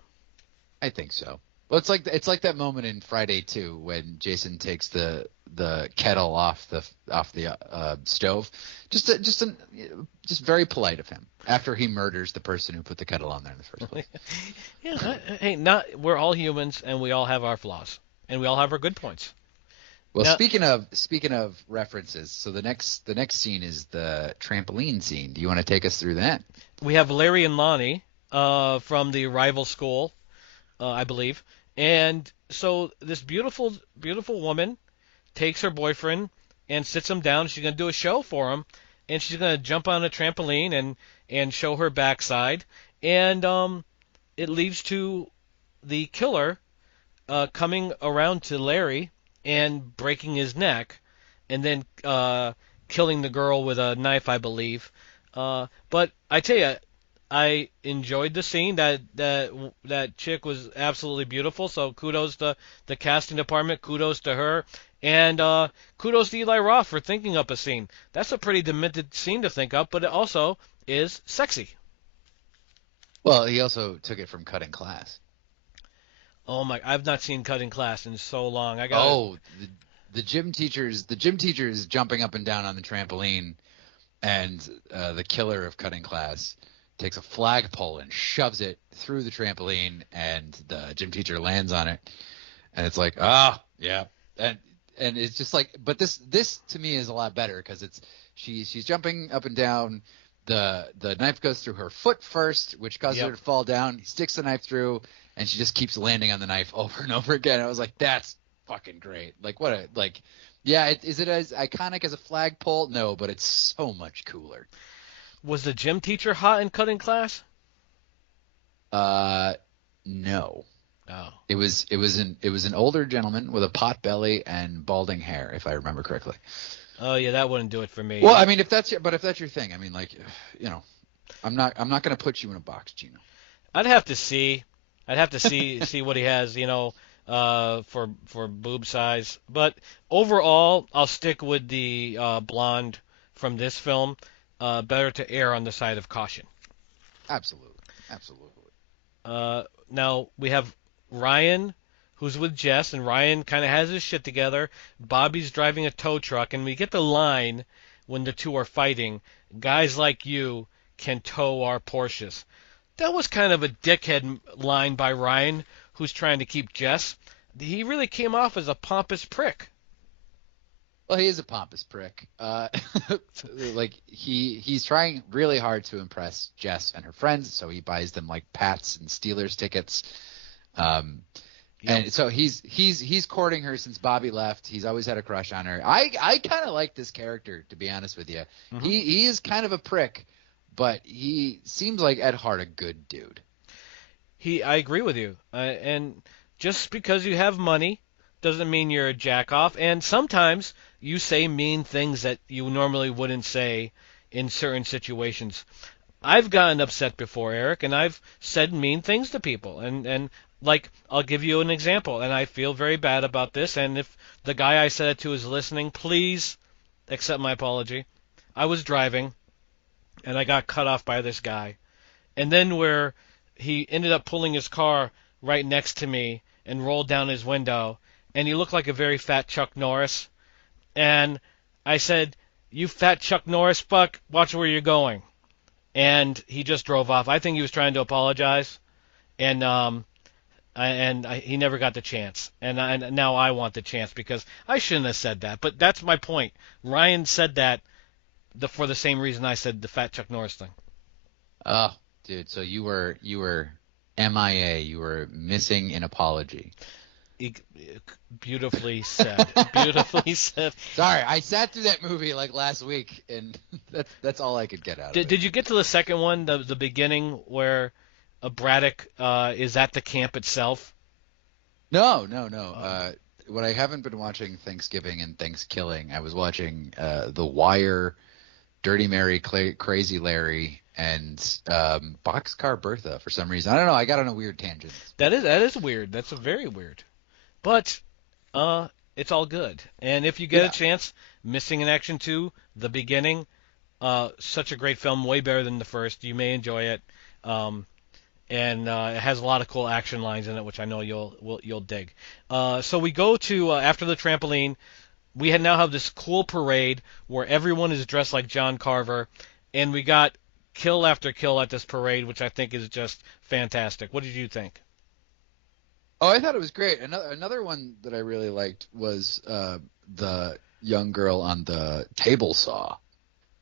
I think so. Well, it's like that moment in Friday 2 when Jason takes the kettle off the stove. Just very polite of him after he murders the person who put the kettle on there in the first place. Yeah, hey, we're all humans and we all have our flaws and we all have our good points. Well, Now, speaking of references, so the next scene is the trampoline scene. Do you want to take us through that? we have Larry and Lonnie from the rival school, I believe. And so this beautiful, beautiful woman takes her boyfriend and sits him down. She's going to do a show for him, and she's going to jump on a trampoline and show her backside. And it leads to the killer coming around to Larry and breaking his neck, and then killing the girl with a knife, I believe. But I tell you, I enjoyed the scene. That chick was absolutely beautiful. So kudos to the casting department. Kudos to her. And kudos to Eli Roth for thinking up a scene. That's a pretty demented scene to think up, but it also is sexy. Well, he also took it from Cutting Class. Oh my! I've not seen Cutting Class in so long. The gym teachers jumping up and down on the trampoline, and the killer of Cutting Class takes a flagpole and shoves it through the trampoline, and the gym teacher lands on it, and it's like, yeah, and it's just like, but this to me is a lot better because she's jumping up and down, the knife goes through her foot first, which causes her to fall down. He sticks the knife through, and she just keeps landing on the knife over and over again. I was like, that's fucking great. Is it as iconic as a flagpole? No, but it's so much cooler. Was the gym teacher hot in Cutting Class? No. Oh. It was an older gentleman with a pot belly and balding hair, if I remember correctly. Oh yeah, that wouldn't do it for me. Well, I mean, if that's your thing, I mean, I'm not going to put you in a box, Gino. I'd have to see. I'd have to see what he has, for boob size. But overall, I'll stick with the blonde from this film. Better to err on the side of caution. Absolutely. Absolutely. Now we have Ryan, who's with Jess, and Ryan kind of has his shit together. Bobby's driving a tow truck, and we get the line when the two are fighting: "Guys like you can tow our Porsches." That was kind of a dickhead line by Ryan, who's trying to keep Jess. He really came off as a pompous prick. Well, he is a pompous prick. Like he's trying really hard to impress Jess and her friends, so he buys them like Pats and Steelers tickets. And so he's courting her since Bobby left. He's always had a crush on her. I kind of like this character, to be honest with you. Mm-hmm. He is kind of a prick, but he seems like at heart a good dude. I agree with you. And just because you have money doesn't mean you're a jack off. And sometimes you say mean things that you normally wouldn't say in certain situations. I've gotten upset before, Eric, and I've said mean things to people. And like, I'll give you an example, and I feel very bad about this. And if the guy I said it to is listening, please accept my apology. I was driving, and I got cut off by this guy. And then where he ended up pulling his car right next to me and rolled down his window, and he looked like a very fat Chuck Norris. And I said, "You fat Chuck Norris fuck, watch where you're going." And he just drove off. I think he was trying to apologize, and he never got the chance. And now I want the chance because I shouldn't have said that. But that's my point. Ryan said that for the same reason I said the fat Chuck Norris thing. Oh, dude, so you were MIA. You were missing an apology. Beautifully said. Beautifully said. Sorry, I sat through that movie like last week, and that's all I could get out of it. Did you get to the second one, the beginning, where Braddock is at the camp itself? No. What I haven't been watching Thanksgiving and Thankskilling. I was watching The Wire, Dirty Mary, Crazy Larry, and Boxcar Bertha for some reason. I don't know. I got on a weird tangent. That is weird. That's very weird. But it's all good. And if you get a chance, Missing in Action 2, the beginning, such a great film, way better than the first. You may enjoy it. And it has a lot of cool action lines in it, which I know you'll dig. So we go to after the trampoline. We now have this cool parade where everyone is dressed like John Carver, and we got kill after kill at this parade, which I think is just fantastic. What did you think? Oh, I thought it was great. Another one that I really liked was the young girl on the table saw.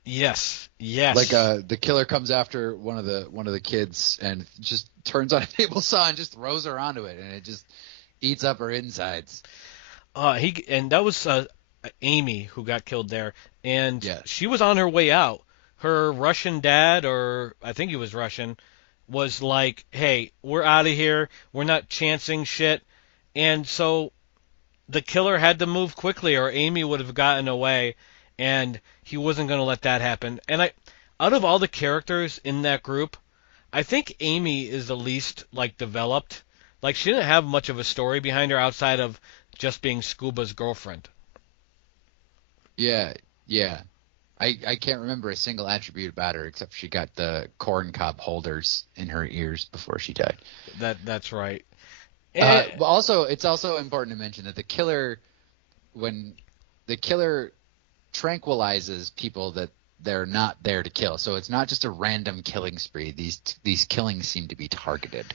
Yes. Like the killer comes after one of the kids and just turns on a table saw and just throws her onto it, and it just eats up her insides. That was Amy who got killed there, and she was on her way out. Her Russian dad, or I think he was Russian, was like, "Hey, we're out of here. We're not chancing shit." And so the killer had to move quickly, or Amy would have gotten away, and he wasn't going to let that happen. And out of all the characters in that group, I think Amy is the least developed. Like, she didn't have much of a story behind her outside of just being Scuba's girlfriend. Yeah. I can't remember a single attribute about her except she got the corn cob holders in her ears before she died. That's right. But also, it's also important to mention that when the killer tranquilizes people that they're not there to kill, so it's not just a random killing spree. These killings seem to be targeted.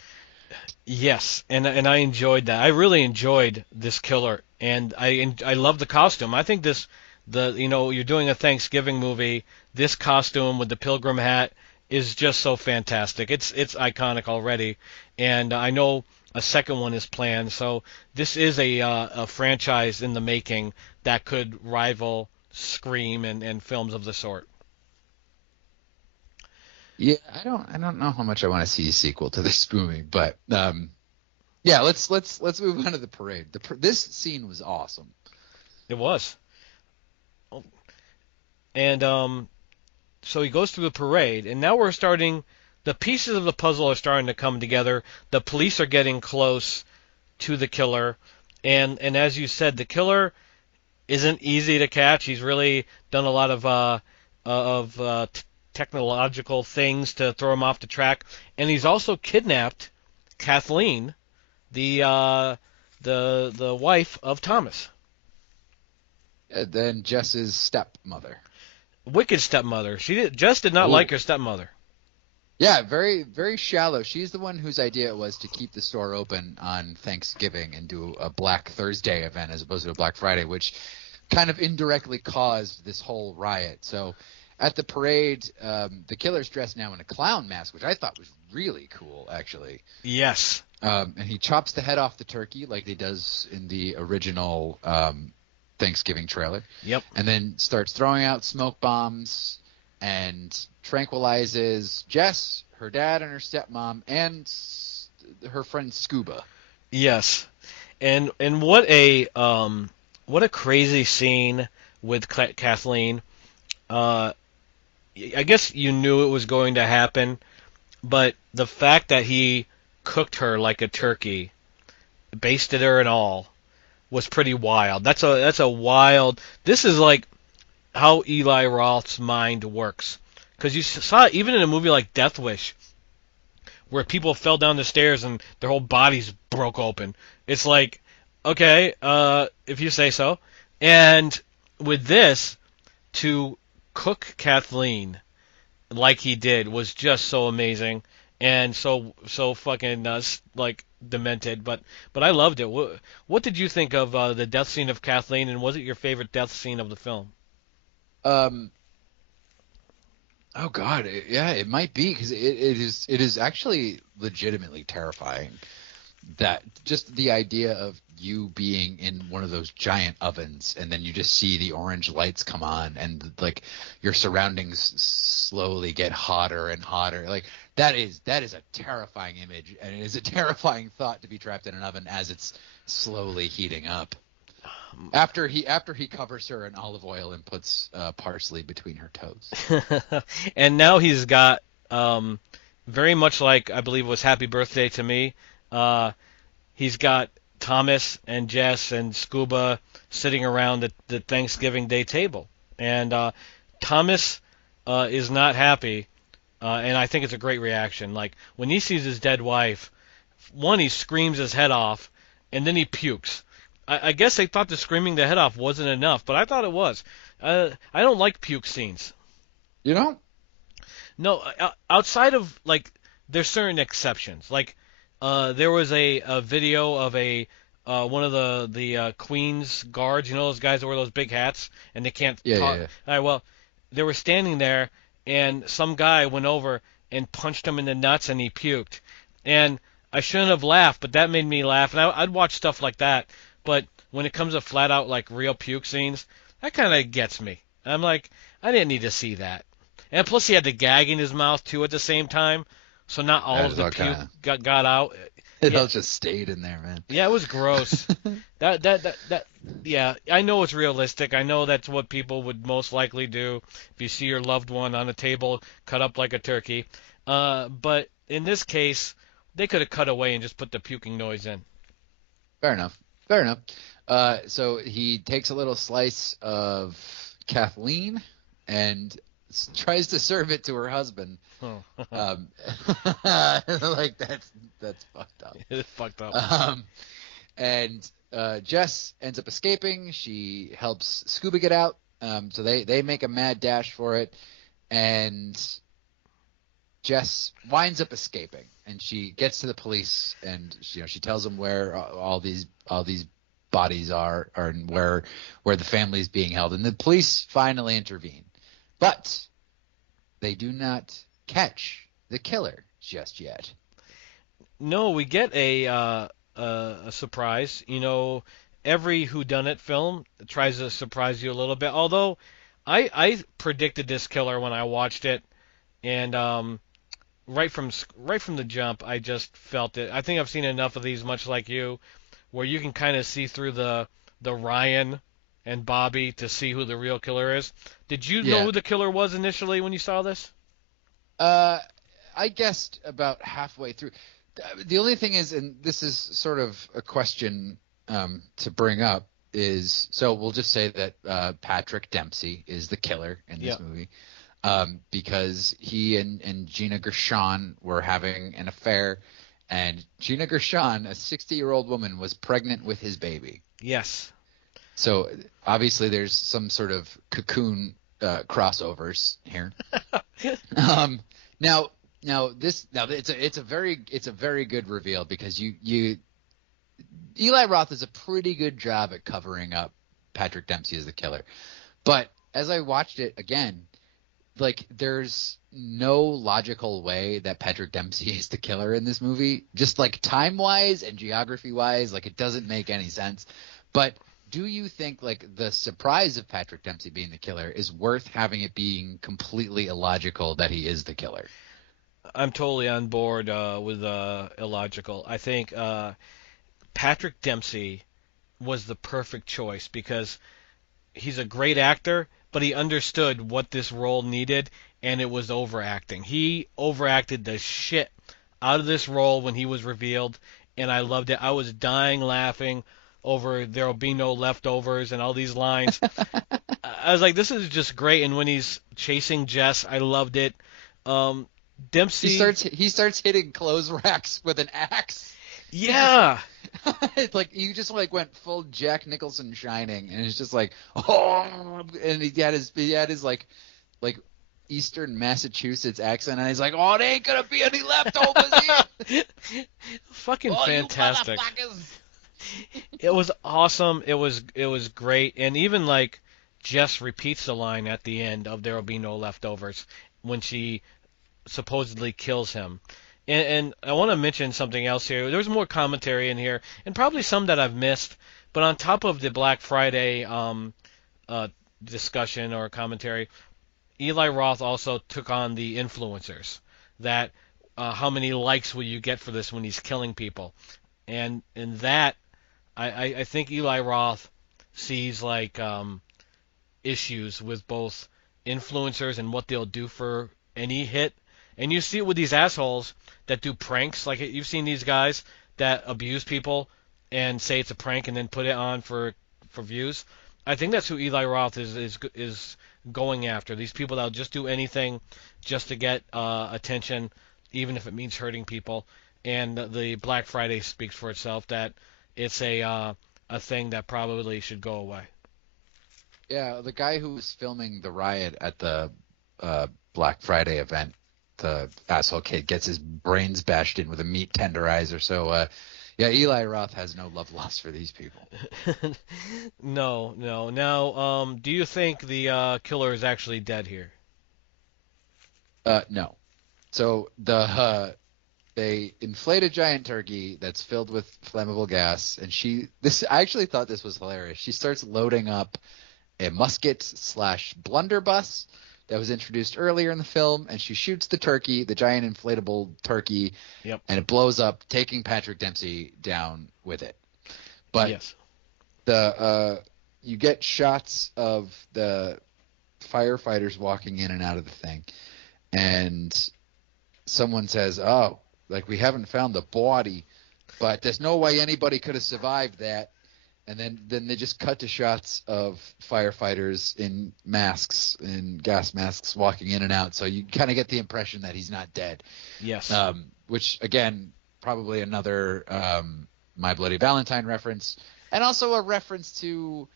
Yes, and I enjoyed that. I really enjoyed this killer, and I love the costume. I think you're doing a Thanksgiving movie. This costume with the pilgrim hat is just so fantastic. It's iconic already, and I know a second one is planned. So this is a franchise in the making that could rival Scream and films of the sort. Yeah, I don't know how much I want to see a sequel to this movie, but let's move on to the parade. This scene was awesome. It was. And So he goes through the parade, and now we're starting. The pieces of the puzzle are starting to come together. The police are getting close to the killer, and as you said, the killer isn't easy to catch. He's really done a lot of technological things to throw him off the track, and he's also kidnapped Kathleen, the wife of Thomas. Then Jess's stepmother. Wicked stepmother. Jess did not Ooh. like her stepmother. Yeah, very, very shallow. She's the one whose idea it was to keep the store open on Thanksgiving and do a Black Thursday event as opposed to a Black Friday, which kind of indirectly caused this whole riot. So at the parade, the killer's dressed now in a clown mask, which I thought was really cool, actually. Yes. And he chops the head off the turkey like he does in the original Thanksgiving trailer. Yep. And then starts throwing out smoke bombs and tranquilizes Jess, her dad, and her stepmom, and her friend Scuba. Yes. And what a crazy scene with Kathleen. I guess you knew it was going to happen, but the fact that he cooked her like a turkey, basted her and all, was pretty wild. That's a wild. This is like how Eli Roth's mind works, because you saw it even in a movie like Death Wish, where people fell down the stairs and their whole bodies broke open. It's like, okay, if you say so. And with this, to cook Kathleen like he did was just so amazing and so fucking like demented. But I loved it. What did you think of the death scene of Kathleen, and was it your favorite death scene of the film? Oh God, yeah, it might be because it is actually legitimately terrifying. That just the idea of you being in one of those giant ovens and then you just see the orange lights come on and like your surroundings slowly get hotter and hotter. Like that is a terrifying image, and it is a terrifying thought to be trapped in an oven as it's slowly heating up. After he covers her in olive oil and puts parsley between her toes. And now he's got very much like I believe it was Happy Birthday to Me. He's got Thomas and Jess and Scuba sitting around the Thanksgiving Day table, and Thomas is not happy, and I think it's a great reaction. Like when he sees his dead wife, one, he screams his head off, and then he pukes. I guess they thought the screaming the head off wasn't enough, but I thought it was. I don't like puke scenes. You know? No, outside of like, there's certain exceptions. Like, there was a video of one of the Queen's guards. You know those guys that wear those big hats and they can't talk. Yeah. All right, well, they were standing there, and some guy went over and punched him in the nuts, and he puked. And I shouldn't have laughed, but that made me laugh. And I'd watch stuff like that. But when it comes to flat out like real puke scenes, that kind of gets me. I'm like, I didn't need to see that. And plus, he had the gag in his mouth too at the same time, so not all of the puke got out. It all just stayed in there, man. Yeah, it was gross. that yeah, I know it's realistic. I know that's what people would most likely do if you see your loved one on a table cut up like a turkey. But in this case, they could have cut away and just put the puking noise in. Fair enough. So he takes a little slice of Kathleen and tries to serve it to her husband. Like that's fucked up. It's fucked up. And Jess ends up escaping. She helps Scuba get out. So they make a mad dash for it, and Jess winds up escaping, and she gets to the police, and she tells them where all these bodies are and where the family's being held, and the police finally intervene, but they do not catch the killer just yet. No, we get a surprise. Every whodunit film tries to surprise you a little bit. Although I predicted this killer when I watched it, and right from the jump, I just felt it. I think I've seen enough of these, much like you, where you can kind of see through the Ryan and Bobby to see who the real killer is. Did you know Yeah. who the killer was initially when you saw this? I guessed about halfway through. The only thing is, and this is sort of a question to bring up, is so we'll just say that Patrick Dempsey is the killer in this Yep. movie because he and Gina Gershon were having an affair, and Gina Gershon, a 60-year-old woman, was pregnant with his baby. Yes. So obviously there's some sort of cocoon crossovers here. Now it's a very good reveal because Eli Roth does a pretty good job at covering up Patrick Dempsey as the killer. But as I watched it again, like there's no logical way that Patrick Dempsey is the killer in this movie. Just like time-wise and geography-wise, like it doesn't make any sense. But do you think like the surprise of Patrick Dempsey being the killer is worth having it being completely illogical that he is the killer? I'm totally on board with illogical. I think Patrick Dempsey was the perfect choice because he's a great actor, but he understood what this role needed, and it was overacting. He overacted the shit out of this role when he was revealed, and I loved it. I was dying laughing over "There'll be no leftovers" and all these lines. I was like, this is just great. And when he's chasing Jess, I loved it. Dempsey. He starts hitting clothes racks with an axe. Yeah. It's like you just like went full Jack Nicholson Shining, and it's just like, oh, and he had his like Eastern Massachusetts accent, and he's like, oh, there ain't gonna be any leftovers here. Fucking Oh, fantastic. you motherfuckers. It was awesome. It was great, and even like Jess repeats the line at the end of "There'll be no leftovers" when she supposedly kills him. And I want to mention something else here. There's more commentary in here, and probably some that I've missed. But on top of the Black Friday discussion or commentary, Eli Roth also took on the influencers. That how many likes will you get for this when he's killing people? And in that, I think Eli Roth sees like issues with both influencers and what they'll do for any hit. And you see it with these assholes that do pranks. Like you've seen these guys that abuse people and say it's a prank and then put it on for views. I think that's who Eli Roth is going after. These people that'll just do anything just to get attention, even if it means hurting people. And the Black Friday speaks for itself that it's a thing that probably should go away. Yeah, the guy who was filming the riot at the Black Friday event, the asshole kid gets his brains bashed in with a meat tenderizer. So, yeah, Eli Roth has no love lost for these people. No. Now, do you think the killer is actually dead here? No. So they inflate a giant turkey that's filled with flammable gas, and I actually thought this was hilarious. She starts loading up a musket/blunderbuss that was introduced earlier in the film, and she shoots the turkey, the giant inflatable turkey, Yep. and it blows up, taking Patrick Dempsey down with it. But Yes. You get shots of the firefighters walking in and out of the thing, and someone says, "Oh, like we haven't found the body, but there's no way anybody could have survived that." And then they just cut to shots of firefighters in masks, in gas masks, walking in and out. So you kind of get the impression that he's not dead. Yes. Which, again, probably another My Bloody Valentine reference. And also a reference to,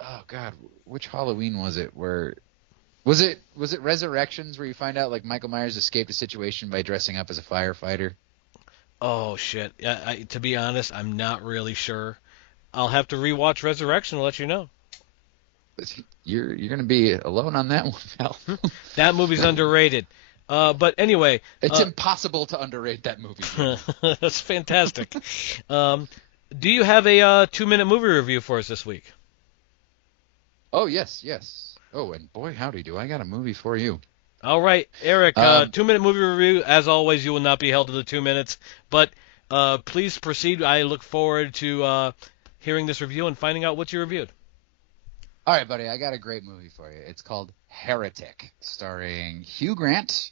oh, God, which Halloween was it? Was it Resurrections where you find out like Michael Myers escaped a situation by dressing up as a firefighter? Oh, shit. To be honest, I'm not really sure. I'll have to rewatch Resurrection to let you know. You're going to be alone on that one, pal. That movie's underrated. But anyway. It's impossible to underrate that movie. That's fantastic. Do you have a 2-minute movie review for us this week? Oh, yes. Oh, and boy, howdy, do I got a movie for you. All right, Eric, 2-minute movie review. As always, you will not be held to the 2 minutes. But please proceed. I look forward to hearing this review and finding out what you reviewed. All right, buddy, I got a great movie for you. It's called Heretic, starring Hugh Grant,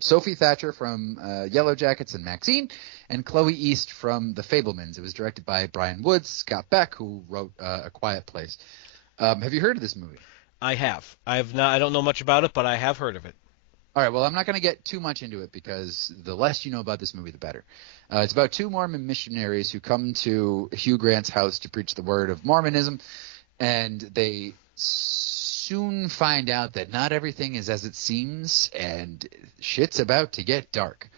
Sophie Thatcher from Yellow Jackets and Maxine, and Chloe East from The Fablemans. It was directed by Brian Woods, Scott Beck, who wrote A Quiet Place. Have you heard of this movie? I have. I've not. I don't know much about it, but I have heard of it. All right, well, I'm not going to get too much into it because the less you know about this movie, the better. It's about two Mormon missionaries who come to Hugh Grant's house to preach the word of Mormonism, and they soon find out that not everything is as it seems, and shit's about to get dark.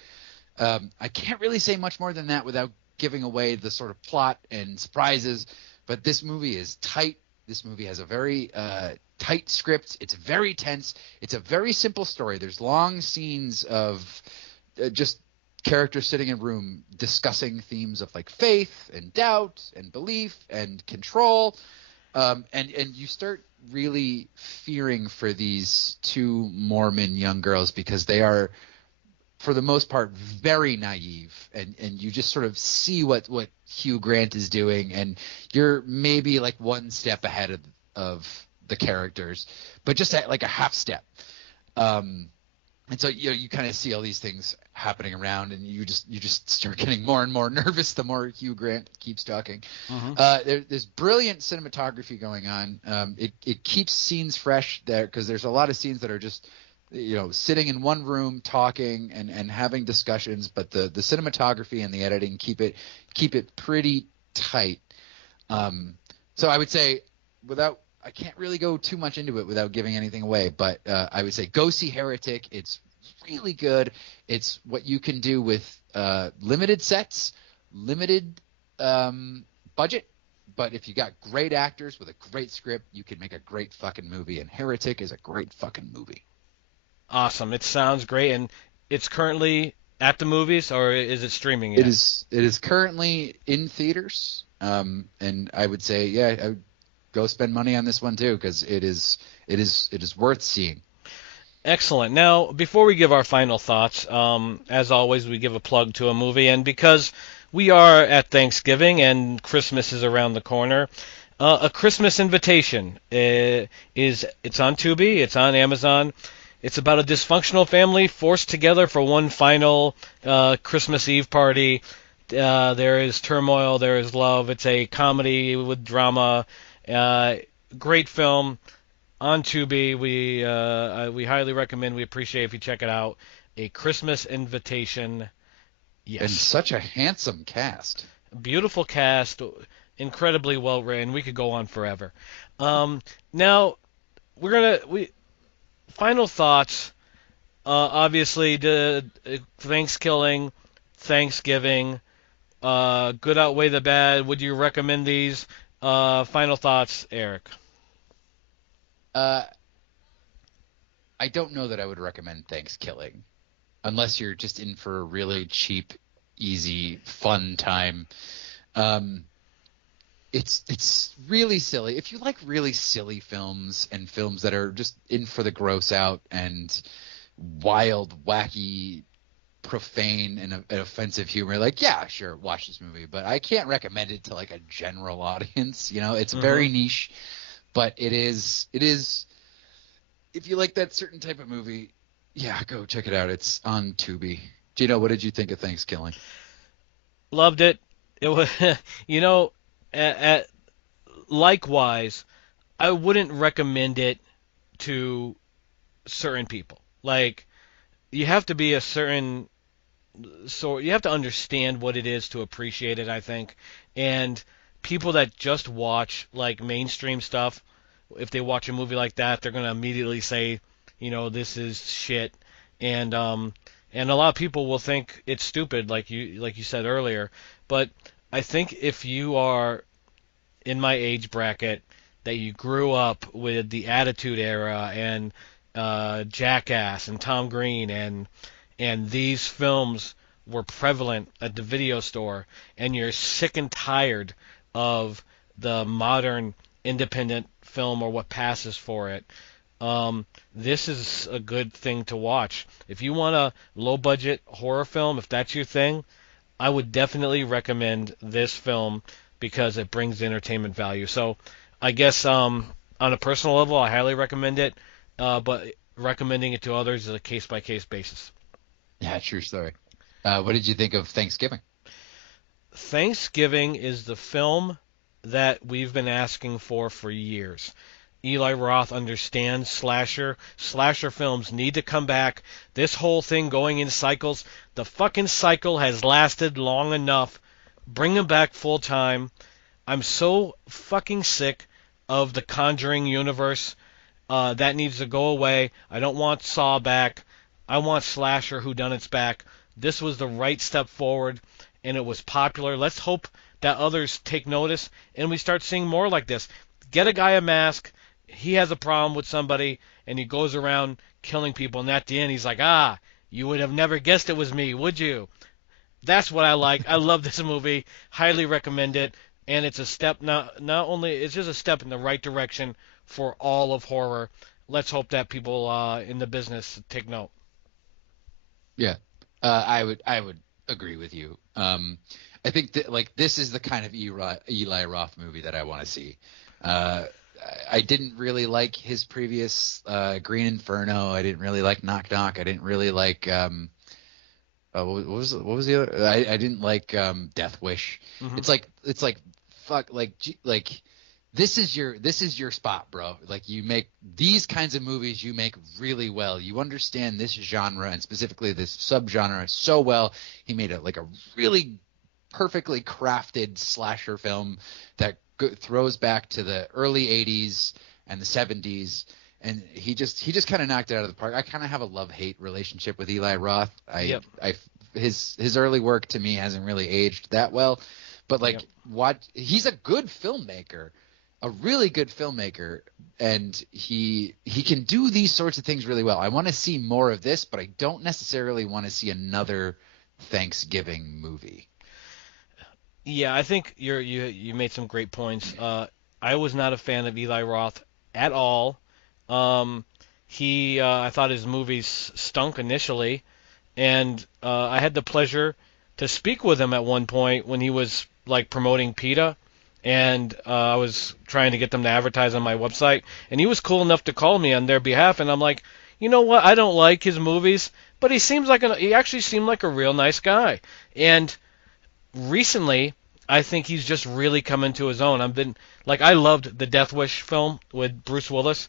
I can't really say much more than that without giving away the sort of plot and surprises, but this movie is tight. This movie has a very tight script. It's very tense. It's a very simple story. There's long scenes of just characters sitting in a room discussing themes of like faith and doubt and belief and control. And you start really fearing for these two Mormon young girls because they are, for the most part, very naive, and you just sort of see what Hugh Grant is doing, and you're maybe like one step ahead of the characters, but just at like a half step. And so you kind of see all these things happening around, and you just start getting more and more nervous the more Hugh Grant keeps talking. There's brilliant cinematography going on. It keeps scenes fresh there because there's a lot of scenes that are just sitting in one room talking and having discussions, but the cinematography and the editing keep it pretty tight. So I would say I can't really go too much into it without giving anything away, but I would say go see Heretic. It's really good. It's what you can do with limited sets, limited budget, but if you got great actors with a great script, you can make a great fucking movie, and Heretic is a great fucking movie. Awesome. It sounds great, and it's currently at the movies, or is it streaming yet? It is currently in theaters, and I would say, yeah, I would go spend money on this one too because it is worth seeing. Excellent. Now, before we give our final thoughts, as always, we give a plug to a movie, and because we are at Thanksgiving and Christmas is around the corner, A Christmas Invitation it's on Tubi, it's on Amazon. It's about a dysfunctional family forced together for one final Christmas Eve party. There is turmoil, there is love. It's a comedy with drama. Great film on Tubi. We highly recommend. We appreciate if you check it out. A Christmas Invitation. Yes. And such a handsome cast. Beautiful cast. Incredibly well written. We could go on forever. Now final thoughts. Obviously, the Thanksgiving, good outweigh the bad. Would you recommend these? Final thoughts, Eric. I don't know that I would recommend Thankskilling unless you're just in for a really cheap, easy, fun time. It's really silly. If you like really silly films and films that are just in for the gross out and wild, wacky, profane and offensive humor, like, yeah, sure, watch this movie, but I can't recommend it to like a general audience. It's very niche, but it is if you like that certain type of movie, yeah, go check it out. It's on Tubi. Geno, what did you think of Thankskilling? Loved it. It was, likewise, I wouldn't recommend it to certain people. Like, you have to be you have to understand what it is to appreciate it, I think. And people that just watch like mainstream stuff, if they watch a movie like that, they're gonna immediately say, this is shit. And a lot of people will think it's stupid, like you said earlier. But I think if you are in my age bracket, that you grew up with the Attitude Era and Jackass and Tom Green and these films were prevalent at the video store, and you're sick and tired of the modern independent film or what passes for it, this is a good thing to watch. If you want a low-budget horror film, if that's your thing, I would definitely recommend this film because it brings entertainment value. So I guess I'm on a personal level, I highly recommend it. But recommending it to others is a case by case basis. Yeah, true story. What did you think of Thanksgiving? Thanksgiving is the film that we've been asking for years. Eli Roth understands slasher. Slasher films need to come back. This whole thing going in cycles, the fucking cycle has lasted long enough. Bring them back full time. I'm so fucking sick of the Conjuring universe. That needs to go away. I don't want Saw back. I want slasher whodunits back. This was the right step forward, and it was popular. Let's hope that others take notice and we start seeing more like this. Get a guy a mask. He has a problem with somebody, and he goes around killing people. And at the end, he's like, you would have never guessed it was me, would you? That's what I like. I love this movie. Highly recommend it. And it's a step, not only, it's just a step in the right direction for all of horror. Let's hope that people in the business take note. Yeah, I would agree with you. I think that like this is the kind of Eli Roth movie that I want to see. I didn't really like his previous Green Inferno. I didn't really like Knock Knock. I didn't really like what was the other? I didn't like Death Wish. Mm-hmm. It's like fuck like this is your spot, bro. Like you make these kinds of movies you make really well. You understand this genre and specifically this subgenre so well. He made a really perfectly crafted slasher film that throws back to the early 80s and the 70s, and he just kind of knocked it out of the park. I kind of have a love-hate relationship with Eli Roth. His early work to me hasn't really aged that well, but he's a good filmmaker, a really good filmmaker, and he can do these sorts of things really well. I want to see more of this, but I don't necessarily want to see another Thanksgiving movie. Yeah, I think you made some great points. I was not a fan of Eli Roth at all. I thought his movies stunk initially, and I had the pleasure to speak with him at one point when he was like promoting PETA, and I was trying to get them to advertise on my website, and he was cool enough to call me on their behalf, and I'm like, you know what? I don't like his movies, but he actually seemed like a real nice guy, and recently, I think he's just really come into his own. I loved the Death Wish film with Bruce Willis.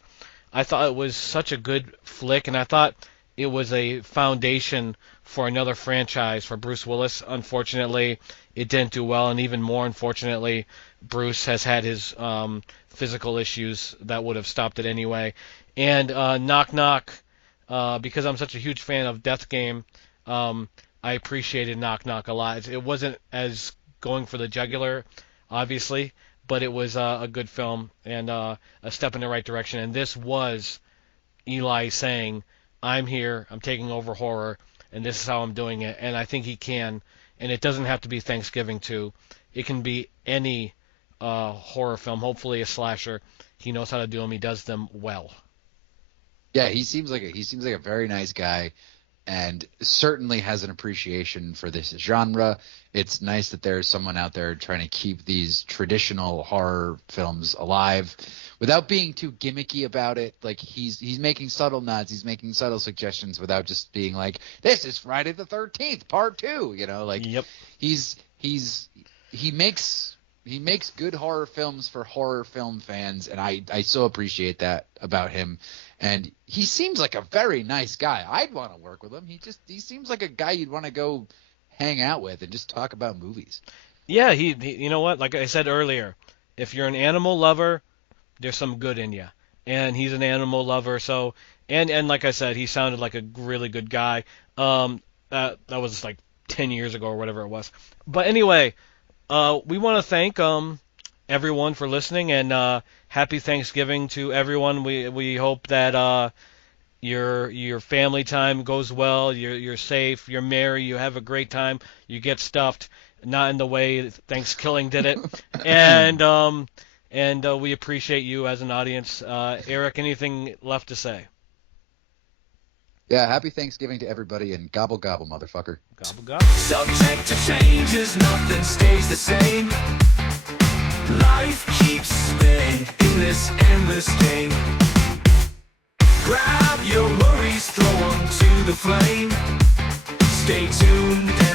I thought it was such a good flick, and I thought it was a foundation for another franchise for Bruce Willis. Unfortunately, it didn't do well, and even more unfortunately, Bruce has had his physical issues that would have stopped it anyway. And Knock Knock, because I'm such a huge fan of Death Game, I appreciated Knock Knock a lot. It wasn't as going for the jugular, obviously, but it was a good film and a step in the right direction. And this was Eli saying, I'm here, I'm taking over horror, and this is how I'm doing it. And I think he can. And it doesn't have to be Thanksgiving, too. It can be any horror film, hopefully a slasher. He knows how to do them. He does them well. Yeah, he seems like a very nice guy, and certainly has an appreciation for this genre. It's nice that there's someone out there trying to keep these traditional horror films alive without being too gimmicky about it. Like he's making subtle nods, he's making subtle suggestions without just being like, this is Friday the 13th part 2, you know, like Yep. he makes good horror films for horror film fans, and I so appreciate that about him. And he seems like a very nice guy. I'd want to work with him. He seems like a guy you'd want to go hang out with and just talk about movies. Yeah, he you know what? Like I said earlier, if you're an animal lover, there's some good in you. And he's an animal lover, so and like I said, he sounded like a really good guy. That was like 10 years ago or whatever it was. But anyway, we want to thank everyone for listening, and happy Thanksgiving to everyone. We hope that your family time goes well. You're safe. You're merry. You have a great time. You get stuffed, not in the way Thanksgiving did it. And we appreciate you as an audience. Eric, anything left to say? Yeah, happy Thanksgiving to everybody, and gobble gobble, motherfucker. Gobble gobble. Subject to changes, nothing stays the same. Life keeps spinning. living in this endless game. Grab your worries, throw 'em to the flame. Stay tuned and